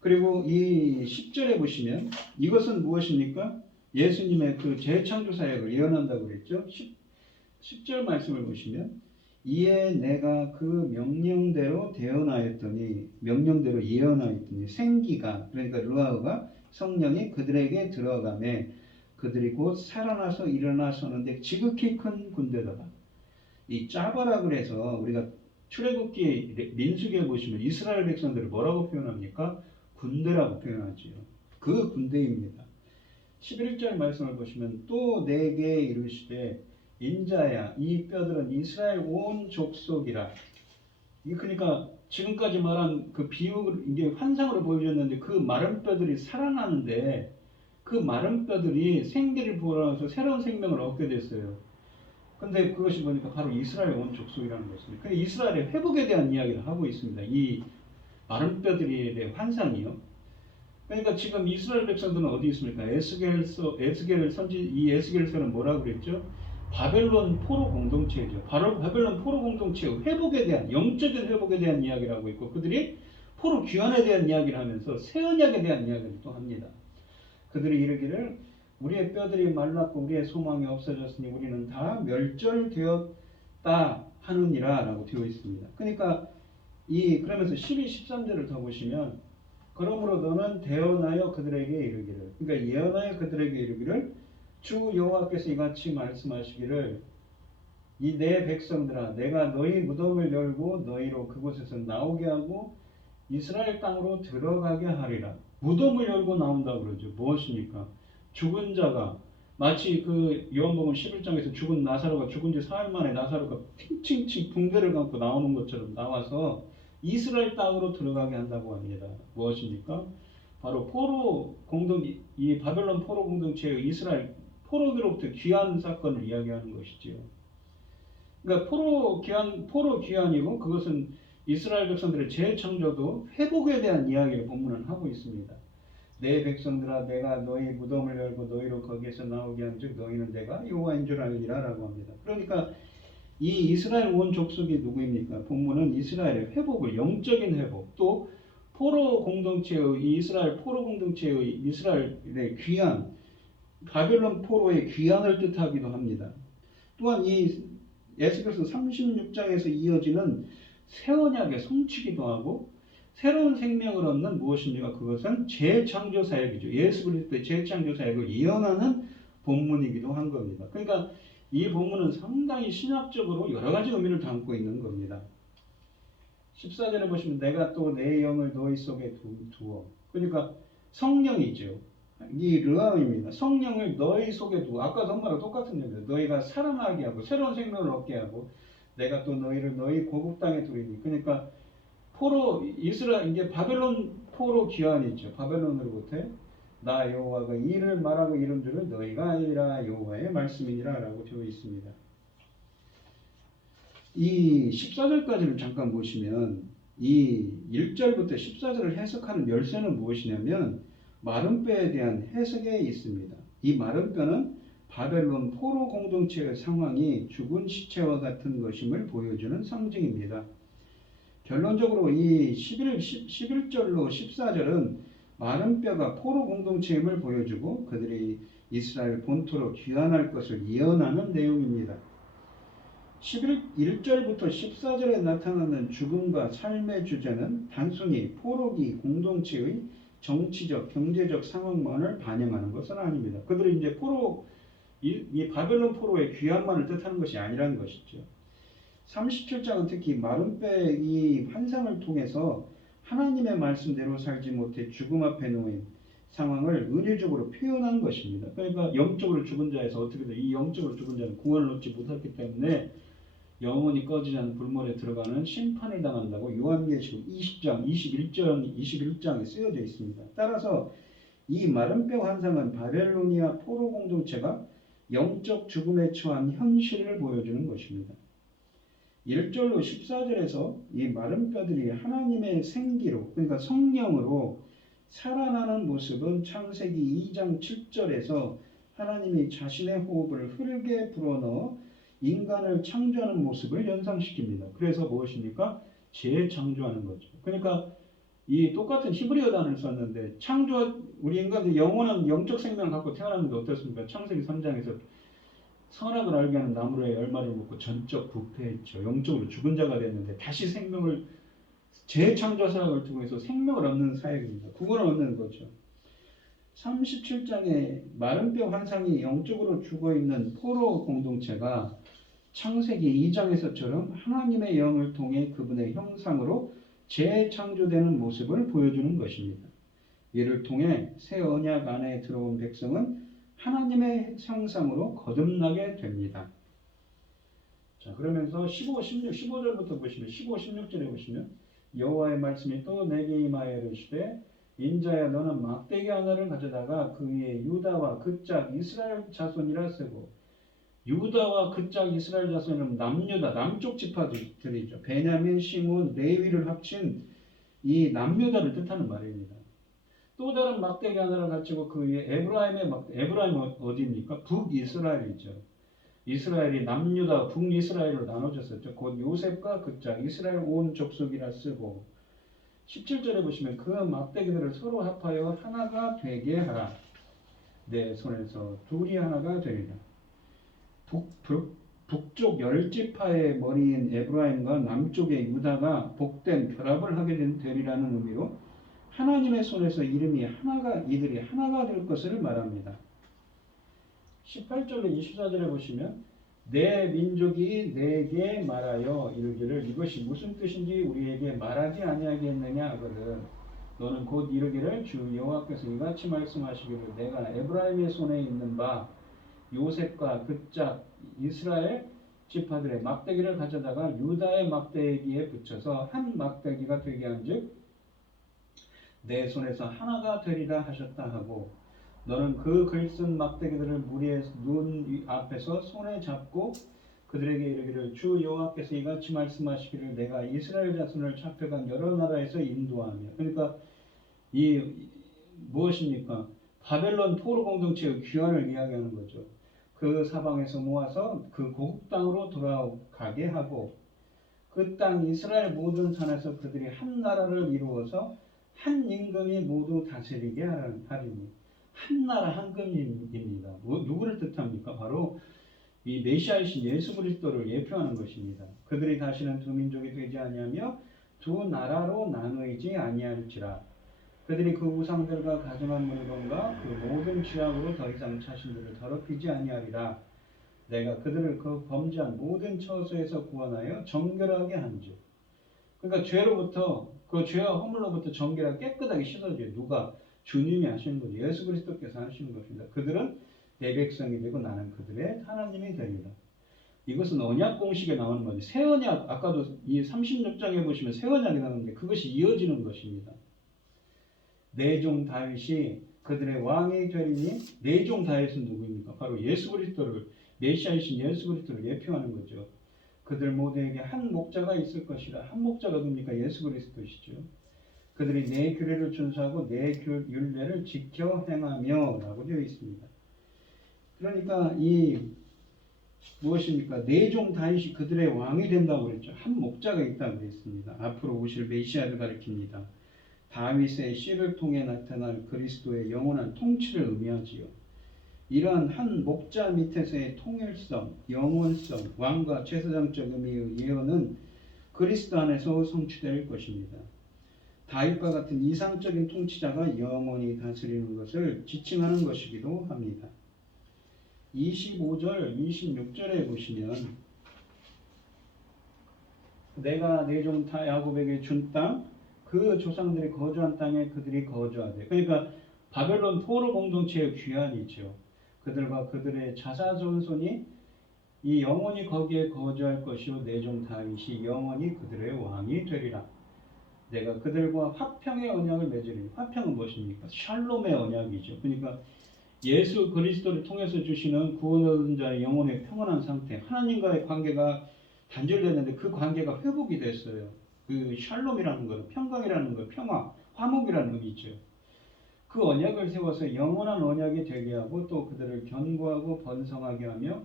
그리고 이 10절에 보시면 이것은 무엇입니까? 예수님의 그 재창조 사역을 예언한다고 그랬죠. 10절 말씀을 보시면 이에 내가 그 명령대로 예언하였더니 생기가 그러니까 르아우가 성령이 그들에게 들어가매 그들이 곧 살아나서 일어나서는데 지극히 큰 군대더라. 이 짜바라 그래서 우리가 출애굽기 민수기에 보시면 이스라엘 백성들을 뭐라고 표현합니까? 군대라고 표현하지요. 그 군대입니다. 11절 말씀을 보시면 또 내게 이르시되 인자야 이 뼈들은 이스라엘 온 족속이라. 그러니까 지금까지 말한 그 비유를 이게 환상으로 보여줬는데 그 마른 뼈들이 살아나는데 그 마른 뼈들이 생기를 불어넣어서 새로운 생명을 얻게 됐어요. 근데 그것이 보니까 바로 이스라엘 온 족속이라는 것입니다. 근데 이스라엘의 회복에 대한 이야기를 하고 있습니다. 이 마른 뼈들에 대한 환상이요. 그러니까 지금 이스라엘 백성들은 어디 있습니까? 에스겔서는 뭐라고 그랬죠? 바벨론 포로 공동체죠. 바로 바벨론 포로 공동체의 회복에 대한 영적인 회복에 대한 이야기를 하고 있고 그들이 포로 귀환에 대한 이야기를 하면서 새 언약에 대한 이야기를 또 합니다. 그들이 이르기를 우리의 뼈들이 말랐고 우리의 소망이 없어졌으니 우리는 다 멸절되었다 하느니라 라고 되어 있습니다. 그러니까 그러면서 12, 13절을 더 보시면 그러므로 너는 대언하여 그들에게 이르기를 그러니까 예언하여 그들에게 이르기를 주 여호와께서 이같이 말씀하시기를 이 내 백성들아 내가 너희 무덤을 열고 너희로 그곳에서 나오게 하고 이스라엘 땅으로 들어가게 하리라. 무덤을 열고 나온다고 그러죠. 무엇입니까? 죽은 자가 마치 그 요한복음 11장에서 죽은 나사로가 죽은 지 사흘 만에 나사로가 칭칭칭 붕대를 감고 나오는 것처럼 나와서 이스라엘 땅으로 들어가게 한다고 합니다. 무엇입니까? 바로 포로 공동 이 바벨론 포로 공동체의 이스라엘 포로기로부터 귀환 사건을 이야기하는 것이지요. 그러니까 포로 귀환이고 그것은 이스라엘 백성들의 재창조도 회복에 대한 이야기를 본문은 하고 있습니다. 내 백성들아 내가 너희 무덤을 열고 너희로 거기에서 나오게 한즉 너희는 내가 여호와인 줄 알리라 라고 합니다. 그러니까 이 이스라엘 온 족속이 누구입니까? 본문은 이스라엘의 회복을 영적인 회복 또 포로 공동체의 이스라엘 포로 공동체의 이스라엘의 귀환 바벨론 포로의 귀환을 뜻하기도 합니다. 또한 이 에스겔서 36장에서 이어지는 새 언약의 성취기도 하고 새로운 생명을 얻는 무엇입니까? 그것은 재창조 사역이죠. 예수 그리스도의 재창조 사역을 예언하는 본문이기도 한 겁니다. 그러니까 이 본문은 상당히 신학적으로 여러 가지 의미를 담고 있는 겁니다. 14절에 보시면 내가 또 내 영을 너희 속에 두어 그러니까 성령이죠. 이 르함입니다. 성령을 너희 속에 두어 아까 엄마랑 똑같은 얘기입니다. 너희가 살아나게 하고 새로운 생명을 얻게 하고 내가 또 너희를 너희 고국 땅에 두리니 그러니까 포로 이스라엘 이제 바벨론 포로 귀환이죠. 바벨론으로부터 나 여호와가 이 일을 말하고 이런 줄을 너희가 알리라 여호와의 말씀이니라라고 되어 있습니다. 이 14절까지를 잠깐 보시면 이 1절부터 14절을 해석하는 열쇠는 무엇이냐면 마른 뼈에 대한 해석에 있습니다. 이 마른 뼈는 바벨론 포로 공동체의 상황이 죽은 시체와 같은 것임을 보여주는 상징입니다. 결론적으로 이 11절로 14절은 마른 뼈가 포로 공동체임을 보여주고 그들이 이스라엘 본토로 귀환할 것을 예언하는 내용입니다. 1절부터 14절에 나타나는 죽음과 삶의 주제는 단순히 포로기 공동체의 정치적, 경제적 상황만을 반영하는 것은 아닙니다. 그들은 이제 이 바벨론 포로의 귀환만을 뜻하는 것이 아니라는 것이죠. 37장은 특히 마른 뼈의 이 환상을 통해서 하나님의 말씀대로 살지 못해 죽음 앞에 놓인 상황을 은유적으로 표현한 것입니다. 그러니까 영적으로 죽은 자에서 어떻게든 이 영적으로 죽은 자는 구원을 얻지 못했기 때문에 영원히 꺼지지 않는 불못에 들어가는 심판이 당한다고 요한계시록 20장, 21장에 쓰여져 있습니다. 따라서 이 마른 뼈 환상은 바벨로니아 포로 공동체가 영적 죽음에 처한 현실을 보여주는 것입니다. 1절로 14절에서 이 마른 뼈들이 하나님의 생기로 그러니까 성령으로 살아나는 모습은 창세기 2장 7절에서 하나님이 자신의 호흡을 흙에 불어넣어 인간을 창조하는 모습을 연상시킵니다. 그래서 무엇입니까? 재창조하는 거죠. 그러니까 이 똑같은 히브리어 단어를 썼는데 우리 인간들 영혼은 영적 생명을 갖고 태어났는데 어떻습니까? 창세기 3장에서 선악을 알게 하는 나무의 열매를 먹고 전적 부패했죠. 영적으로 죽은 자가 됐는데 다시 생명을 재창조 사역을 통해서 생명을 얻는 사역입니다. 구원을 얻는 거죠. 37장의 마른 뼈 환상이 영적으로 죽어있는 포로 공동체가 창세기 2장에서처럼 하나님의 영을 통해 그분의 형상으로 재창조되는 모습을 보여주는 것입니다. 이를 통해 새 언약 안에 들어온 백성은 하나님의 형상으로 거듭나게 됩니다. 자, 그러면서 15절부터 보시면 15, 16절에 보시면 여호와의 말씀이 또 내게 임하여 이르시되 인자야 너는 막대기 하나를 가져다가 그 위에 유다와 그 짝 이스라엘 자손이라 쓰고 유다와 그 짝 이스라엘 자손은 남유다 남쪽 지파들이죠. 베냐민, 시몬, 레위를 합친 이 남유다를 뜻하는 말입니다. 또 다른 막대기 하나를 가지고 그 위에 에브라임은 어디입니까? 북이스라엘이죠. 이스라엘이 남유다, 북이스라엘로 나눠졌었죠. 곧 요셉과 그 짝 이스라엘 온 족속이라 쓰고 17절에 보시면 그 막대기들을 서로 합하여 하나가 되게 하라. 내 손에서 둘이 하나가 되리라. 북쪽 10지파의 머리인 에브라임과 남쪽의 유다가 복된 결합을 하게 되리라는 의미로 하나님의 손에서 이들이 하나가 될 것을 말합니다. 18절로 24절에 보시면 내 민족이 내게 말하여 이르기를 이것이 무슨 뜻인지 우리에게 말하지 아니하겠느냐 하거든. 너는 곧 이르기를 주 여호와께서 이같이 말씀하시기를 내가 에브라임의 손에 있는 바 요셉과 그 짝 이스라엘 지파들의 막대기를 가져다가 유다의 막대기에 붙여서 한 막대기가 되게 한즉 내 손에서 하나가 되리라 하셨다 하고 너는 그 글쓴 막대기들을 무리의 눈 앞에서 손에 잡고 그들에게 이르기를 주 여호와께서 이같이 말씀하시기를 내가 이스라엘 자손을 잡혀간 여러 나라에서 인도하며 그러니까 이 무엇입니까? 바벨론 포로 공동체의 귀환을 이야기하는 거죠. 그 사방에서 모아서 그 고국 땅으로 돌아가게 하고 그 땅 이스라엘 모든 산에서 그들이 한 나라를 이루어서 한 임금이 모두 다스리게 하리니 한 나라 한 임금입니다. 누구를 뜻합니까? 바로 이 메시아이신 예수 그리스도를 예표하는 것입니다. 그들이 다시는 두 민족이 되지 아니하며 두 나라로 나누이지 아니할지라. 그들이 그 우상들과 가증한 물건과 그 모든 죄악으로 더 이상 자신들을 더럽히지 아니하리라. 내가 그들을 그 범죄한 모든 처소에서 구원하여 정결하게 한즉. 그러니까 죄로부터 그 죄와 허물로부터 정결하게 깨끗하게 씻어줘요. 누가? 주님이 하시는 거죠. 예수 그리스도께서 하시는 것입니다. 그들은 내 백성이 되고 나는 그들의 하나님이 되리라. 이것은 언약 공식에 나오는 거죠. 새 언약 아까도 이 36장에 보시면 새 언약이 나오는데 그것이 이어지는 것입니다. 내 종 다윗이 그들의 왕이 되리니 내 종 다윗은 누구입니까? 바로 예수 그리스도를 메시아이신 예수 그리스도를 예표하는 거죠. 그들 모두에게 한 목자가 있을 것이라. 한 목자가 누굽니까? 예수 그리스도시죠. 그들이 내 규례를 준수하고 내 율례를 지켜 행하며 라고 되어 있습니다. 그러니까 이 무엇입니까? 내 종 다윗이 그들의 왕이 된다고 그랬죠. 한 목자가 있다고 그랬습니다. 앞으로 오실 메시아를 가리킵니다. 다윗의 씨를 통해 나타날 그리스도의 영원한 통치를 의미하지요. 이러한 한 목자 밑에서의 통일성, 영원성, 왕과 제사장적 의미의 예언은 그리스도 안에서 성취될 것입니다. 다윗과 같은 이상적인 통치자가 영원히 다스리는 것을 지칭하는 것이기도 합니다. 25절, 26절에 보시면 내가 내 종 야곱에게 준 땅, 그 조상들이 거주한 땅에 그들이 거주하되 그러니까 바벨론 포로 공동체의 귀환이죠. 그들과 그들의 자사전손이 이 영원히 거기에 거주할 것이요 내 종 다윗이 영원히 그들의 왕이 되리라. 내가 그들과 화평의 언약을 맺으리니 화평은 무엇입니까? 샬롬의 언약이죠. 그러니까 예수 그리스도를 통해서 주시는 구원 얻은 자의 영혼의 평온한 상태, 하나님과의 관계가 단절됐는데 그 관계가 회복이 됐어요. 그 샬롬이라는 것은 평강이라는 것, 평화, 화목이라는 의미죠. 그 언약을 세워서 영원한 언약이 되게 하고 또 그들을 견고하고 번성하게 하며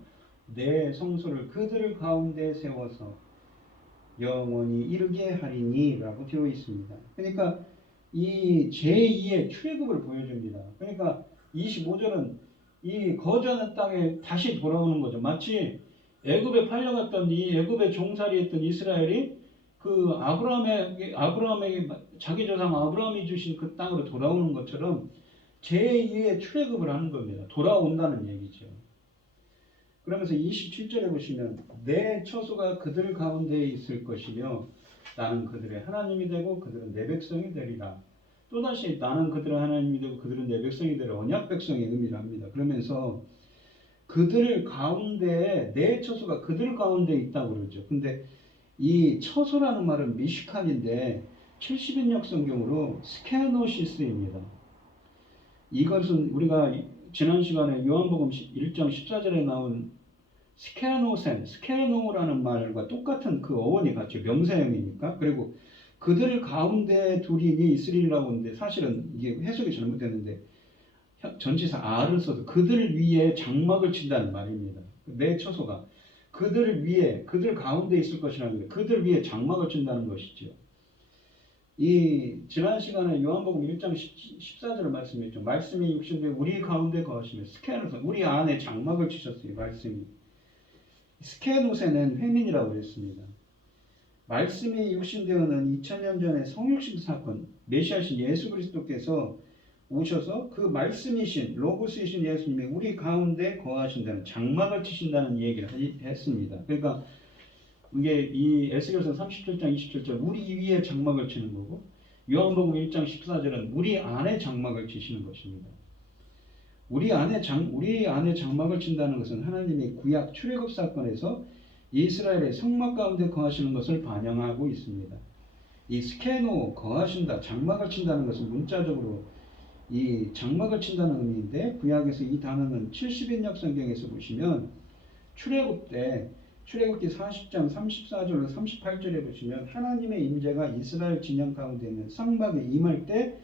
내 성소를 그들 가운데 세워서 영원히 이르게 하리니 라고 되어 있습니다. 그러니까 이 제2의 출애굽을 보여줍니다. 그러니까 25절은 이 거주하는 땅에 다시 돌아오는 거죠. 마치 애굽에 팔려갔던 이 애굽에 종살이했던 이스라엘이 그 아브라함에게 자기 조상 아브라함이 주신 그 땅으로 돌아오는 것처럼 제2의 출애굽을 하는 겁니다. 돌아온다는 얘기죠. 그러면서 27절에 보시면 내 처소가 그들 가운데 있을 것이며 나는 그들의 하나님이 되고 그들은 내 백성이 되리라. 또다시 나는 그들의 하나님이 되고 그들은 내 백성이 되리라. 언약 백성의 의미를 합니다. 그러면서 그들 가운데 내 처소가 그들 가운데 있다고 그러죠. 근데 이 처소라는 말은 미시칸인데 70인역 성경으로 스케노시스입니다. 이것은 우리가 지난 시간에 요한복음 1장 14절에 나온 스케노라는 말과 똑같은 그 어원이 같죠. 명사형이니까. 그리고 그들 가운데 둘이 있으리라고 하는데 사실은 이게 해석이 잘못됐는데 전치사 R을 써도 그들 위에 장막을 친다는 말입니다. 내 처소가 그들 위에, 그들 가운데 있을 것이라는 게 그들 위에 장막을 친다는 것이죠. 이 지난 시간에 요한복음 1장 14절을 말씀했죠. 말씀이 육신되어 우리 가운데 거하시며 스케노스 우리 안에 장막을 치셨어요. 말씀이 스케노세는 회민이라고 했습니다. 말씀이 육신되어는 2000년 전에 성육신 사건 메시아신 예수 그리스도께서 오셔서 그 말씀이신 로고스이신 예수님이 우리 가운데 거하신다는 장막을 치신다는 얘기를 했습니다. 그러니까 이게 이 에스겔서 37장 27절 우리 위에 장막을 치는 거고 요한복음 1장 14절은 우리 안에 장막을 치시는 것입니다. 우리 안에 장막을 친다는 것은 하나님이 구약 출애굽 사건에서 이스라엘의 성막 가운데 거하시는 것을 반영하고 있습니다. 이 스케노 거하신다, 장막을 친다는 것은 문자적으로 이 장막을 친다는 의미인데 구약에서 이 단어는 70인역 성경에서 보시면 출애굽기 40장 34절로 38절에 보시면 하나님의 임재가 이스라엘 진영 가운데 있는 성막에 임할 때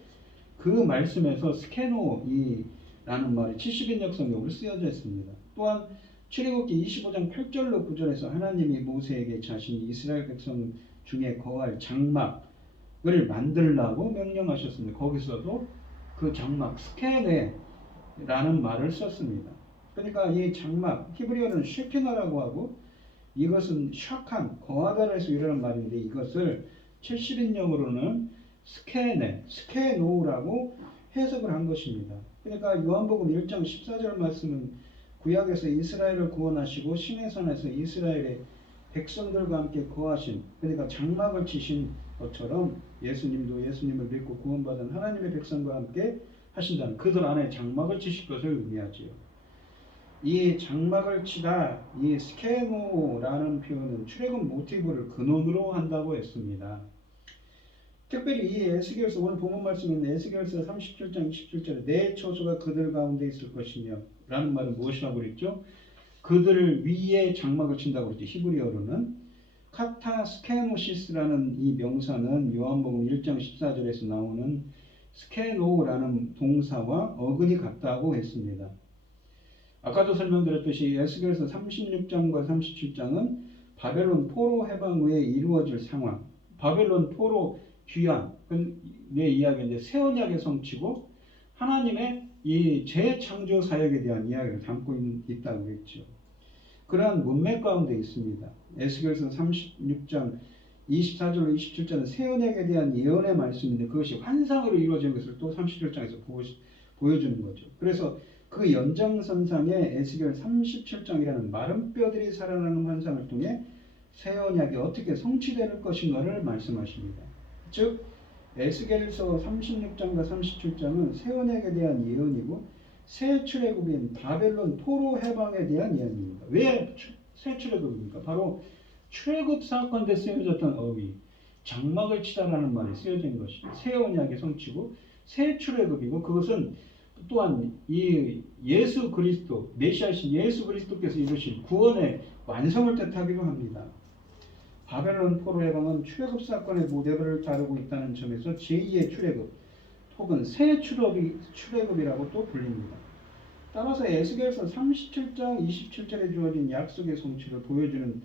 그 말씀에서 스케노라는 말이 70인역 성경으로 쓰여져 있습니다. 또한 출애굽기 25장 8절로 9절에서 하나님이 모세에게 자신이 이스라엘 백성 중에 거할 장막을 만들라고 명령하셨습니다. 거기서도 그 장막 스케네라는 말을 썼습니다. 그러니까 이 장막 히브리어는 쉐케나라고 하고 이것은 샤칸 거하다라 해서 이라는 말인데 이것을 70인역으로는 스케노라고 해석을 한 것입니다. 그러니까 요한복음 1장 14절 말씀은 구약에서 이스라엘을 구원하시고 시내산에서 이스라엘의 백성들과 함께 거하신, 그러니까 장막을 치신 것처럼 예수님도 예수님을 믿고 구원받은 하나님의 백성과 함께 하신다는, 그들 안에 장막을 치실 것을 의미하지요. 이 장막을 치다, 이 스케노라는 표현은 출애굽 모티브를 근원으로 한다고 했습니다. 특별히 이 에스겔서, 오늘 본문 말씀은 에스겔서 37장 27절에 내 처소가 그들 가운데 있을 것이며 라는 말은 무엇이라고 그랬죠? 그들 위에 장막을 친다고 그랬죠. 히브리어로는 카타스케노시스라는 이 명사는 요한복음 1장 14절에서 나오는 스케노라는 동사와 어근이 같다고 했습니다. 아까도 설명드렸듯이 에스겔서 36장과 37장은 바벨론 포로 해방 후에 이루어질 상황, 바벨론 포로 귀환의 이야기인데 새 언약의 성취고 하나님의 이 재창조 사역에 대한 이야기를 담고 있다고 했죠. 그러한 문맥 가운데 있습니다. 에스겔서 36장 24절로 27절은 새 언약에 대한 예언의 말씀인데 그것이 환상으로 이루어진 것을 또 37장에서 보여주는 거죠. 그래서 그 연장선상에 에스겔 37장이라는 마른 뼈들이 살아나는 환상을 통해 새 언약이 어떻게 성취될 것인가를 말씀하십니다. 즉 에스겔서 36장과 37장은 새 언약에 대한 예언이고 새 출애굽인 바벨론 포로 해방에 대한 예언입니다. 왜 새 출애굽입니까? 바로 출애굽 사건 때 쓰여졌던 어휘, 장막을 치다라는 말이 쓰여진 것이죠. 새 언약의 성취고 새 출애굽이고 그것은 또한 이 예수 그리스도, 메시아이신 예수 그리스도께서 이루실 구원의 완성을 뜻하기도 합니다. 바벨론 포로 해방은 출애굽 사건의 모델을 다루고 있다는 점에서 제2의 출애굽 혹은 새 출애굽이라고 또 불립니다. 따라서 에스겔서 37장 27절에 주어진 약속의 성취를 보여주는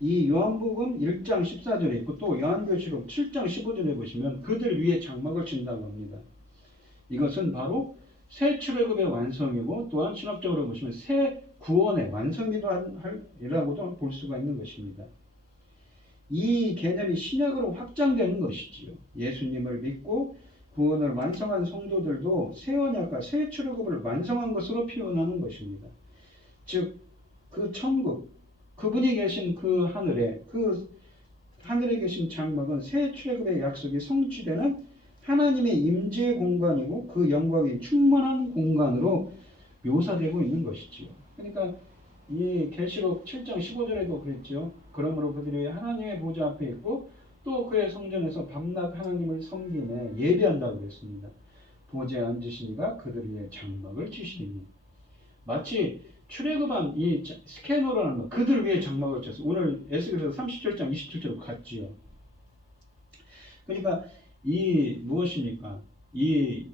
이 요한복음 1장 14절에 있고 또 요한계시록 7장 15절에 보시면 그들 위에 장막을 친다고 합니다. 이것은 바로 새 출애굽의 완성이고 또한 신학적으로 보시면 새 구원의 완성이기도 하리라고도 볼 수가 있는 것입니다. 이 개념이 신약으로 확장되는 것이지요. 예수님을 믿고 구원을 완성한 성도들도 새 언약과 새 출애굽을 완성한 것으로 표현하는 것입니다. 즉 그 천국, 그분이 계신 그 하늘에 계신 장막은 새 출애굽의 약속이 성취되는 하나님의 임재 공간이고 그 영광이 충만한 공간으로 묘사되고 있는 것이지요. 그러니까 이 계시록 7장 15절에도 그랬죠. 그러므로 그들이 하나님의 보좌 앞에 있고 또 그의 성전에서 밤낮 하나님을 섬기며 예배한다고 그랬습니다. 보좌에 앉으시니가 그들 위에 장막을 치시리니, 마치 출애굽한 이 스케노라는 것, 그들 위에 장막을 쳤어. 오늘 에스겔서 37장 27절과 같지요. 그러니까 이 무엇입니까? 이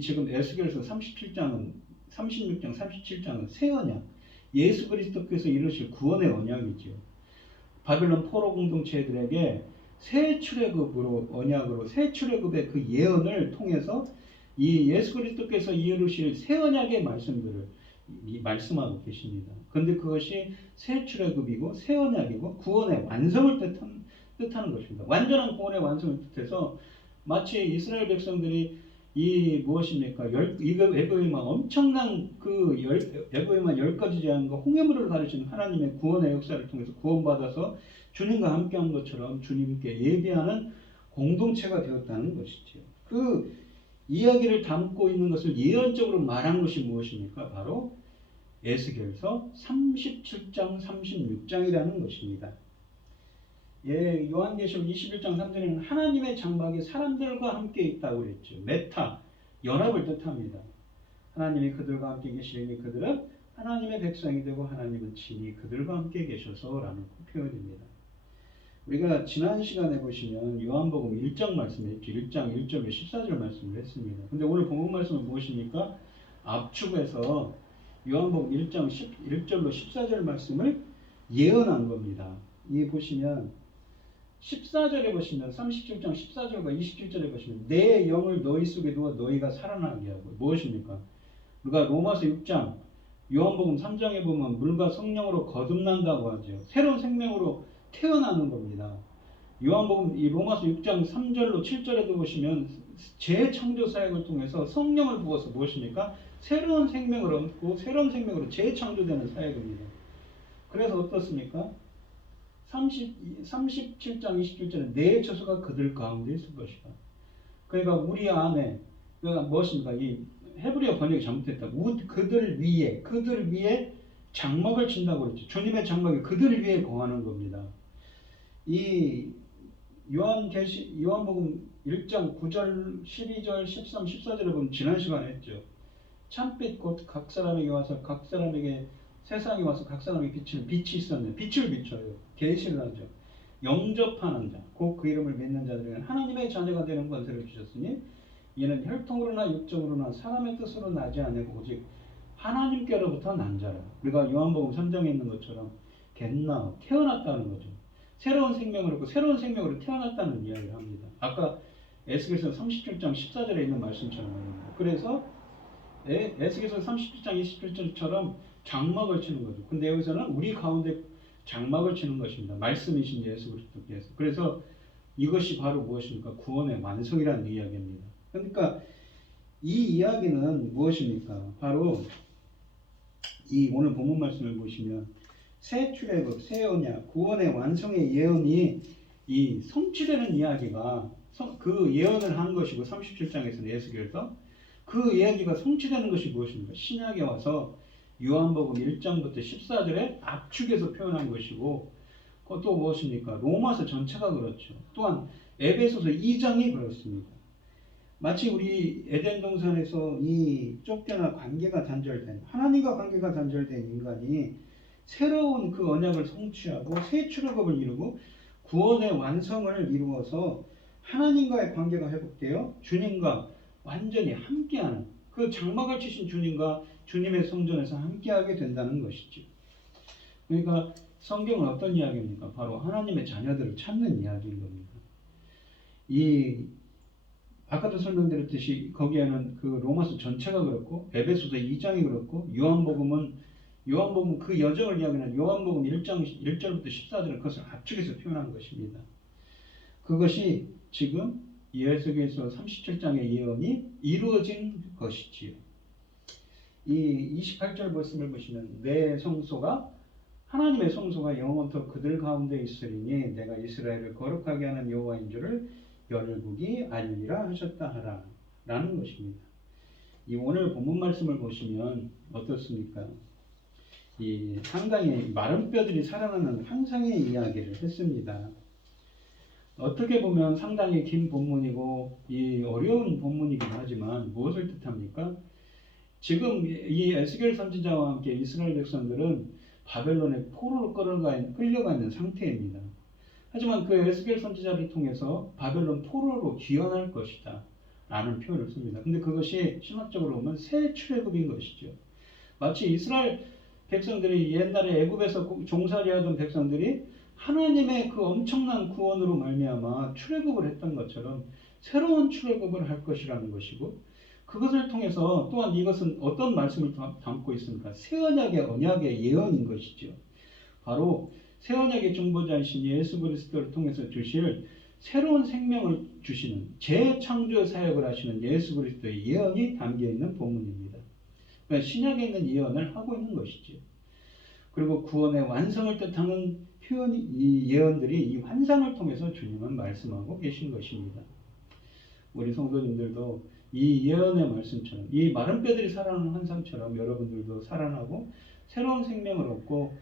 지금 에스겔서 36장 37장은 새 언약, 예수 그리스도께서 이루실 구원의 언약이죠. 바벨론 포로 공동체들에게 새 출애굽으로 언약으로 새 출애굽의 그 예언을 통해서 이 예수 그리스도께서 이루실 새 언약의 말씀들을 말씀하고 계십니다. 그런데 그것이 새 출애굽이고 새 언약이고 구원의 완성을 뜻하는 것입니다. 완전한 구원의 완성을 뜻해서 마치 이스라엘 백성들이 이 무엇입니까? 애굽에만 엄청난 애굽에만 10가지 재앙과 홍해물을 가르치는 하나님의 구원의 역사를 통해서 구원받아서 주님과 함께한 것처럼 주님께 예배하는 공동체가 되었다는 것이지요. 이야기를 담고 있는 것을 예언적으로 말한 것이 무엇입니까? 바로 에스겔서 37장 36장이라는 것입니다. 예, 요한계시록 21장 3절에는 하나님의 장막이 사람들과 함께 있다고 그랬죠. 메타, 연합을 뜻합니다. 하나님이 그들과 함께 계시니 그들은 하나님의 백성이 되고 하나님은 친히 그들과 함께 계셔서라는 표현입니다. 우리가 지난 시간에 보시면 요한복음 1장 말씀했죠. 1장 1절로 14절 말씀을 했습니다. 근데 오늘 본문 말씀은 무엇입니까? 압축해서 요한복음 1장 1절로 14절 말씀을 예언한 겁니다. 이 보시면 14절에 보시면 37장 14절과 27절에 보시면 내 영을 너희 속에 두어 너희가 살아나게 하고 무엇입니까? 우리가 로마서 6장 요한복음 3장에 보면 물과 성령으로 거듭난다고 하죠. 새로운 생명으로 태어나는 겁니다. 요한복음 이 로마서 6장 3절로 7절에도 보시면 재창조 사역을 통해서 성령을 부어서 무엇입니까? 새로운 생명을 얻고 새로운 생명으로 재창조되는 사역입니다. 그래서 어떻습니까? 37장 27절에 내 저수가 그들 가운데 있을 것이다. 그러니까 우리 안에 그러니까 무엇입니까? 이 헤브리어 번역이 잘못됐다. 그들 위에 장막을 친다고 그랬죠. 주님의 장막이 그들 위에 거하는 겁니다. 이 요한복음 1장 9절, 12절, 13, 14절에 보면 지난 시간에 했죠. 참빛 곧 각 사람에게 와서 각 사람에게 세상에 와서 각 사람에게 비치는 빛이 있었네. 빛을 비춰요. 계시를 하죠. 영접하는 자, 곧 그 이름을 믿는 자들에게는 하나님의 자녀가 되는 권세를 주셨으니 이는 혈통으로나 육정으로나 사람의 뜻으로 나지 아니고 오직 하나님께로부터 난 자라. 우리가 요한복음 3장에 있는 것처럼 겟나우 태어났다는 거죠. 새로운 생명을 얻고 새로운 생명으로 태어났다는 이야기를 합니다. 아까 에스겔서 37장 14절에 있는 말씀처럼 말입니다. 그래서 에스겔서 37장 27절처럼 장막을 치는 거죠. 근데 여기서는 우리 가운데 장막을 치는 것입니다. 말씀이신 예수 그리스도께서. 그래서 이것이 바로 무엇입니까? 구원의 완성이라는 이야기입니다. 그러니까 이 이야기는 무엇입니까? 바로 이 오늘 본문 말씀을 보시면 새 출애굽, 새 언약, 구원의 완성의 예언이 이 성취되는 이야기가 그 예언을 한 것이고 37장에서는 에스겔서 그 이야기가 성취되는 것이 무엇입니까? 신약에 와서 요한복음 1장부터 14절에 압축해서 표현한 것이고 또 무엇입니까? 로마서 전체가 그렇죠. 또한 에베소서 2장이 그렇습니다. 마치 우리 에덴 동산에서 이 쫓겨나 관계가 단절된 하나님과 관계가 단절된 인간이 새로운 그 언약을 성취하고 새 출애굽을 이루고 구원의 완성을 이루어서 하나님과의 관계가 회복되어 주님과 완전히 함께하는 그 장막을 치신 주님과 주님의 성전에서 함께하게 된다는 것이죠. 그러니까 성경은 어떤 이야기입니까? 바로 하나님의 자녀들을 찾는 이야기인 겁니다. 아까도 설명드렸듯이 거기에는 그 로마서 전체가 그렇고 에베소서 2장이 그렇고 요한복음 그 여정을 이야기하는 요한복음 1장 1절부터 14절은 그것을 압축해서 표현한 것입니다. 그것이 지금 에스겔서 37장의 예언이 이루어진 것이지요. 이 28절 말씀을 보시면 내 성소가 하나님의 성소가 영원토록 그들 가운데 있으리니 내가 이스라엘을 거룩하게 하는 여호와인 줄을 열국이 알리라 하셨다 하라 라는 것입니다. 이 오늘 본문 말씀을 보시면 어떻습니까? 상당히 마른 뼈들이 살아나는 환상의 이야기를 했습니다. 어떻게 보면 상당히 긴 본문이고 이 어려운 본문이긴 하지만 무엇을 뜻합니까? 지금 이 에스겔 선지자와 함께 이스라엘 백성들은 바벨론의 포로로 끌려가 있는 상태입니다. 하지만 그 에스겔 선지자를 통해서 바벨론 포로로 귀환할 것이다 라는 표현을 씁니다. 근데 그것이 신학적으로 보면 새 출애굽인 것이죠. 마치 이스라엘 백성들이 옛날에 애굽에서 종살이하던 백성들이 하나님의 그 엄청난 구원으로 말미암아 출애굽을 했던 것처럼 새로운 출애굽을 할 것이라는 것이고 그것을 통해서 또한 이것은 어떤 말씀을 담고 있습니까? 새 언약의 예언인 것이죠. 바로 새 언약의 중보자이신 예수 그리스도를 통해서 주실 새로운 생명을 주시는 재창조 사역을 하시는 예수 그리스도의 예언이 담겨있는 본문입니다. 그러니까 신약에 있는 예언을 하고 있는 것이죠. 그리고 구원의 완성을 뜻하는 이 예언들이 이 환상을 통해서 주님은 말씀하고 계신 것입니다. 우리 성도님들도 이 예언의 말씀처럼 이 마른 뼈들이 살아나는 환상처럼 여러분들도 살아나고 새로운 생명을 얻고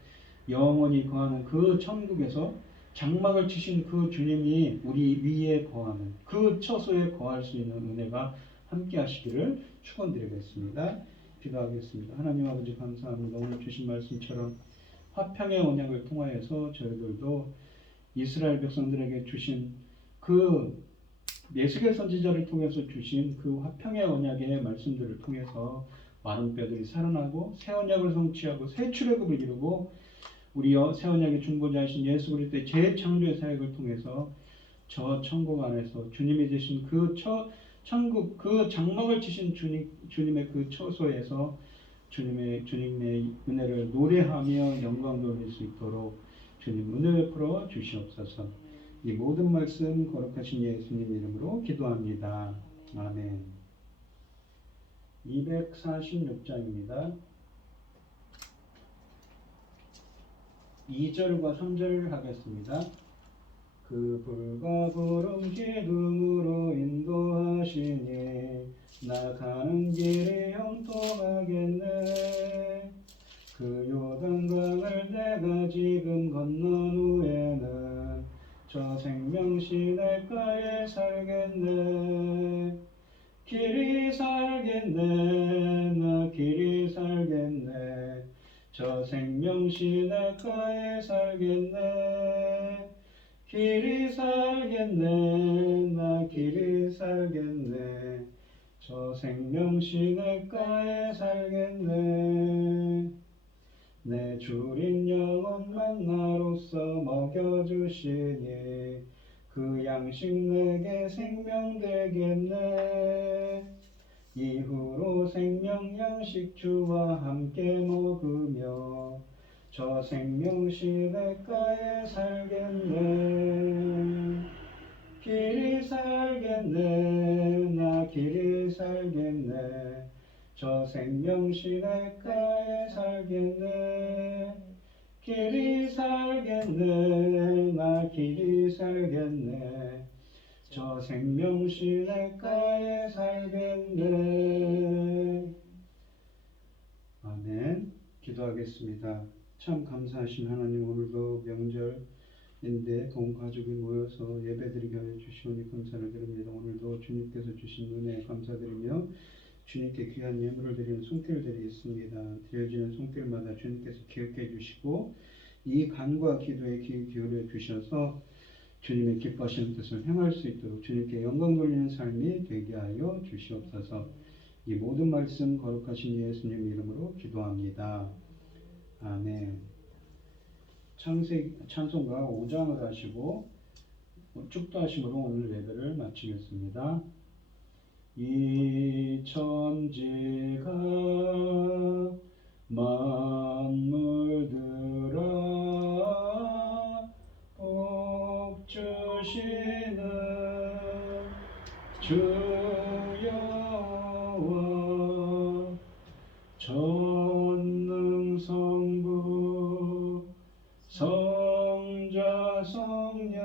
영원히 거하는 그 천국에서 장막을 치신 그 주님이 우리 위에 거하는 그 처소에 거할 수 있는 은혜가 함께 하시기를 축원드리겠습니다. 기도하겠습니다. 하나님 아버지 감사합니다. 오늘 주신 말씀처럼 화평의 언약을 통하여서 저희들도 이스라엘 백성들에게 주신 그 예수의 선지자를 통해서 주신 그 화평의 언약의 말씀들을 통해서 마른 뼈들이 살아나고 새 언약을 성취하고 새 출애굽을 이루고 우리 새 언약의 중보자이신 예수 그리스도의 재창조의 사역을 통해서 저 천국 안에서 주님이 되신 그 천국 그 장막을 치신 주님의 그 처소에서 주님의 은혜를 노래하며 영광 돌릴 수 있도록 주님 은혜 베풀어 주시옵소서. 이 모든 말씀 거룩하신 예수님 이름으로 기도합니다. 아멘. 246장입니다. 2절과 3절 하겠습니다. 그 불과 구름 기둥으로 인도하시니 나가는 길이 형통하겠네. 그 요단강을 내가 지금 건넌 후에는 저 생명시냇가에 살겠네. 길이 살겠네. 나 길이 살겠네. 저 생명시냇가에 살겠네. 길이 살겠네. 나 길이 살겠네. 저 생명시냇가에 살겠네. 내 주린 영혼 만나로서 먹여주시니 그 양식 내게 생명 되겠네. 이후로 생명 양식 주와 함께 먹으며 저 생명시냇가에 살겠네. 길이 살겠네. 나 길이 살겠네. 저 생명시냇가에 살겠네. 길이 살겠네. 나 길이 살겠네. 저 생명시냇가에 살겠네. 아멘. 기도하겠습니다. 참 감사하신 하나님, 오늘도 명절인데 온 가족이 모여서 예배드리게 하여 주시오니 감사를 드립니다. 오늘도 주님께서 주신 은혜에 감사드리며 주님께 귀한 예물을 드리는 손길을 드리겠습니다. 드려지는 손길마다 주님께서 기억해 주시고 이 간과 기도에 귀 기울여 주셔서 주님의 기뻐하시는 뜻을 행할 수 있도록 주님께 영광 돌리는 삶이 되게 하여 주시옵소서. 이 모든 말씀 거룩하신 예수님 이름으로 기도합니다. 아멘. 찬송가 5장을 하시고 축도하심으로 오늘 예배를 마치겠습니다. 이 천지가 만물들아 복 주시는 주 여호와 전능성부 성자 성령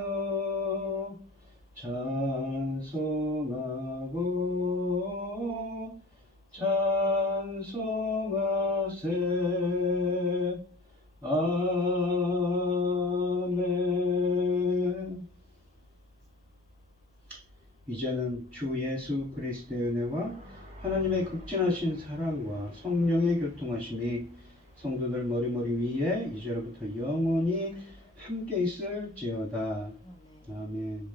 찬송하고 찬송하세. 아멘. 이제는 주 예수 그리스도의 은혜와 하나님의 극진하신 사랑과 성령의 교통하심이 성도들 머리머리 위에 이제로부터 영원히 함께 있을지어다. 아멘.